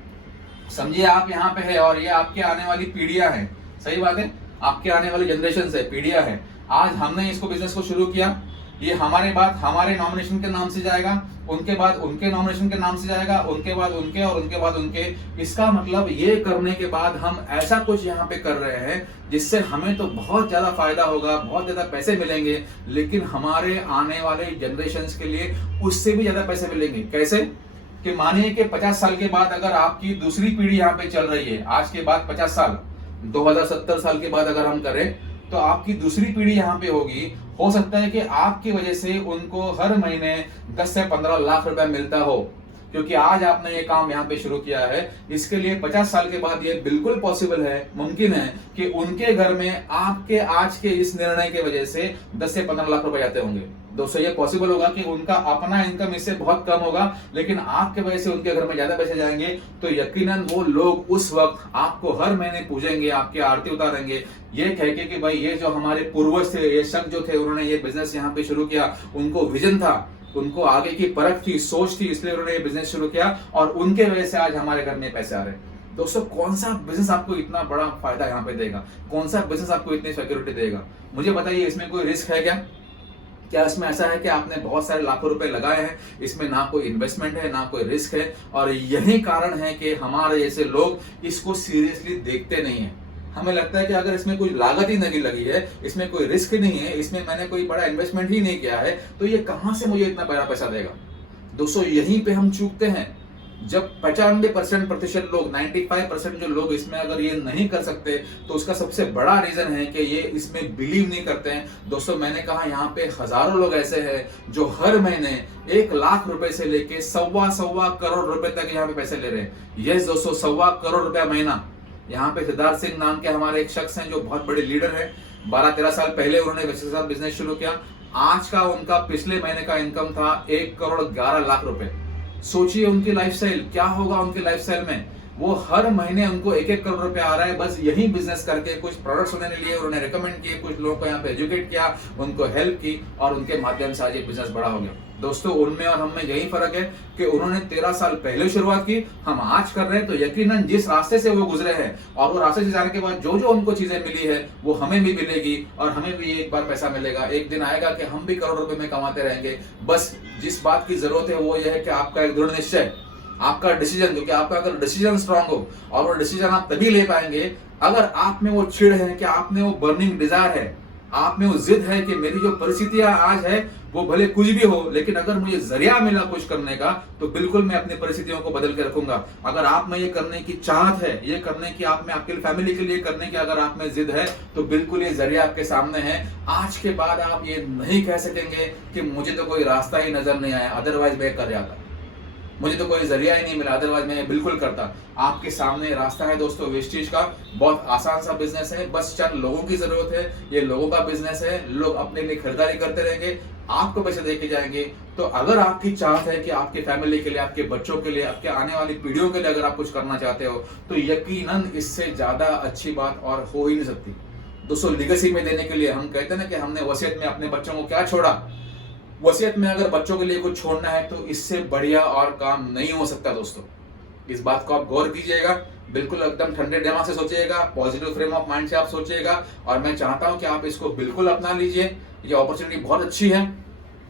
समझिए आप यहाँ पे है और ये आपके आने वाली पीढ़ियां हैं, सही बात है, आपके आने वाली जनरेशन है, पीढ़ियां है। आज हमने इसको बिजनेस को शुरू किया, ये हमारे बाद हमारे नॉमिनेशन के नाम से जाएगा, उनके बाद उनके नॉमिनेशन के नाम से जाएगा, उनके बाद उनके और उनके बाद उनके। इसका मतलब ये करने के बाद हम ऐसा कुछ यहाँ पे कर रहे हैं जिससे हमें तो बहुत ज्यादा फायदा होगा, बहुत ज्यादा पैसे मिलेंगे, लेकिन हमारे आने वाले जनरेशन के लिए उससे भी ज्यादा पैसे मिलेंगे। कैसे? कि मानिए कि 50 साल के बाद अगर आपकी दूसरी पीढ़ी यहाँ पे चल रही है, आज के बाद 50 साल, 2070 साल के बाद अगर हम करें तो आपकी दूसरी पीढ़ी यहाँ पे होगी। हो सकता है कि आपकी वजह से उनको हर महीने 10 से 15 लाख रुपए मिलता हो, क्योंकि आज आपने ये काम यहाँ पे शुरू किया है। इसके लिए 50 साल के बाद ये बिल्कुल पॉसिबल है, मुमकिन है कि उनके घर में आपके आज के इस निर्णय की वजह से 10 से 15 लाख रुपए आते होंगे। दोस्तों ये पॉसिबल होगा कि उनका अपना इनकम इससे बहुत कम होगा, लेकिन आपके वजह से उनके घर में ज्यादा पैसे जाएंगे। तो यकीनन वो लोग उस वक्त आपको हर महीने पूजेंगे, आपकी आरती उतारेंगे, ये कह के कि भाई ये जो हमारे पूर्वज थे, ये शख्स जो थे, उन्होंने ये बिजनेस यहाँ पे शुरू किया, उनको विजन था, उनको आगे की परख थी, सोच थी, इसलिए उन्होंने ये बिजनेस शुरू किया और उनके वजह से आज हमारे घर में पैसे आ रहे हैं। दोस्तों कौन सा बिजनेस आपको इतना बड़ा फायदा यहाँ पे देगा, कौन सा बिजनेस आपको इतनी सिक्योरिटी देगा? मुझे बताइए, इसमें कोई रिस्क है क्या? क्या इसमें ऐसा है कि आपने बहुत सारे लाखों रुपए लगाए हैं, इसमें ना कोई इन्वेस्टमेंट है, ना कोई रिस्क है? और यही कारण है कि हमारे जैसे लोग इसको सीरियसली देखते नहीं है। हमें लगता है कि अगर इसमें कोई लागत ही नहीं लगी है, इसमें कोई रिस्क नहीं है, इसमें मैंने कोई बड़ा इन्वेस्टमेंट ही नहीं किया है, तो ये कहां से मुझे इतना बड़ा पैसा देगा? दोस्तों यहीं पे हम चूकते हैं। जब 95% लोग, 95% जो लोग इसमें अगर ये नहीं कर सकते तो उसका सबसे बड़ा रीजन है कि ये इसमें बिलीव नहीं करते हैं। दोस्तों मैंने कहा यहाँ पे हजारों लोग ऐसे हैं जो हर महीने 1 लाख रुपए से लेके सवा करोड़ रुपए तक यहाँ पे पैसे ले रहे हैं। यस दोस्तों, 1.25 करोड़ रुपया महीना। यहाँ पे सिद्धार्थ सिंह नाम के हमारे एक शख्स हैं जो बहुत बड़े लीडर है। 12-13 साल पहले उन्होंने वैसे के साथ बिजनेस शुरू किया। आज का उनका पिछले महीने का इनकम था 1 करोड़ 11 लाख रुपए। सोचिए उनकी लाइफस्टाइल क्या होगा, उनकी लाइफस्टाइल में वो हर महीने उनको 1-1 करोड़ रुपए आ रहा है, बस यही बिजनेस करके। कुछ प्रोडक्ट्स उन्होंने लिए, उन्होंने रिकमेंड किए, कुछ लोगों को यहाँ पे एजुकेट किया, उनको हेल्प की और उनके माध्यम से आज ये बिजनेस बड़ा हो गया। दोस्तों उनमें और हम में यही फर्क है कि उन्होंने 13 साल पहले शुरुआत की, हम आज कर रहे हैं। तो यकीनन जिस रास्ते से वो गुजरे हैं और वो रास्ते से जाने के बाद जो जो उनको चीजें मिली है वो हमें भी मिलेगी और हमें भी एक बार पैसा मिलेगा। एक दिन आएगा कि हम भी करोड़ रुपए में कमाते रहेंगे। बस जिस बात की जरूरत है वो ये है कि आपका एक दृढ़ निश्चय, आपका डिसीजन, क्योंकि आपका अगर डिसीजन स्ट्रांग हो, और वो डिसीजन आप तभी ले पाएंगे अगर आप में वो चिढ़ है, कि आप में वो बर्निंग डिजायर है, आप में वो जिद है कि मेरी जो परिस्थितियां आज है वो भले कुछ भी हो, लेकिन अगर मुझे जरिया मिला कुछ करने का तो बिल्कुल मैं अपनी परिस्थितियों को बदल के रखूंगा। अगर आप में ये करने की चाहत है, ये करने की आप में, आपके फैमिली के लिए करने की अगर आप में जिद है, तो बिल्कुल ये जरिया आपके सामने है। आज के बाद आप ये नहीं कह सकेंगे कि मुझे तो कोई रास्ता ही नजर नहीं आया, अदरवाइज मैं कर जाता। मुझे तो कोई जरिया ही नहीं मिला, अदरवाइज मैं बिल्कुल करता। आपके सामने रास्ता है दोस्तों वेस्टेज का, बहुत आसान सा बिजनेस है, बस चंद लोगों की जरूरत है, ये लोगों का बिजनेस है, लोग अपने लिए खरीदारी करते रहेंगे, आपको पैसे देके जाएंगे। तो अगर आपकी चाहत है कि आपकी फैमिली के लिए, आपके बच्चों के लिए, आपके आने वाली पीढ़ियों के लिए अगर आप कुछ करना चाहते हो, तो यकीनन इससे ज्यादा अच्छी बात और हो ही नहीं सकती। दोस्तों लिगेसी में देने के लिए हम कहते हैं ना कि हमने वसीयत में अपने बच्चों को क्या छोड़ा, वसीयत में अगर बच्चों के लिए कुछ छोड़ना है तो इससे बढ़िया और काम नहीं हो सकता दोस्तों। इस बात को आप गौर कीजिएगा, बिल्कुल एकदम ठंडे दिमाग से सोचिएगा, पॉजिटिव फ्रेम ऑफ माइंड से आप सोचिएगा, और मैं चाहता हूं कि आप इसको बिल्कुल अपना लीजिए। ये अपॉर्चुनिटी बहुत अच्छी है।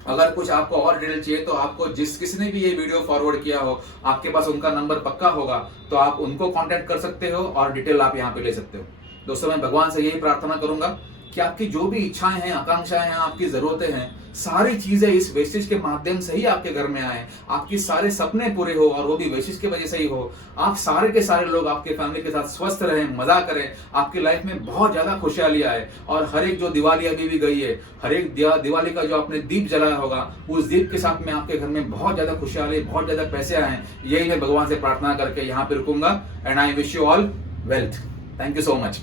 अगर कुछ आपको और डिटेल चाहिए तो आपको जिस किसी ने भी ये वीडियो फॉरवर्ड किया हो, आपके पास उनका नंबर पक्का होगा, तो आप उनको कांटेक्ट कर सकते हो और डिटेल आप यहाँ पे ले सकते हो। दोस्तों मैं भगवान से यही प्रार्थना करूंगा कि आपकी जो भी इच्छाएं हैं, आकांक्षाएं हैं, आपकी जरूरतें हैं, सारी चीजें इस वेस्टेज के माध्यम से ही आपके घर में आए, आपकी सारे सपने पूरे हो, और वो भी वेस्टेज की वजह से ही हो। आप सारे के सारे लोग आपके फैमिली के साथ स्वस्थ रहें, मजा करें, आपकी लाइफ में बहुत ज्यादा खुशहाली आए। और हर एक जो दिवाली अभी भी गई है, हर एक दिवाली का जो आपने दीप जलाया होगा, उस दीप के साथ में आपके घर में बहुत ज्यादा खुशहाली, बहुत ज्यादा पैसे आए। यही मैं भगवान से प्रार्थना करके यहाँ पे रुकूंगा। And I wish you all wealth. Thank you so much.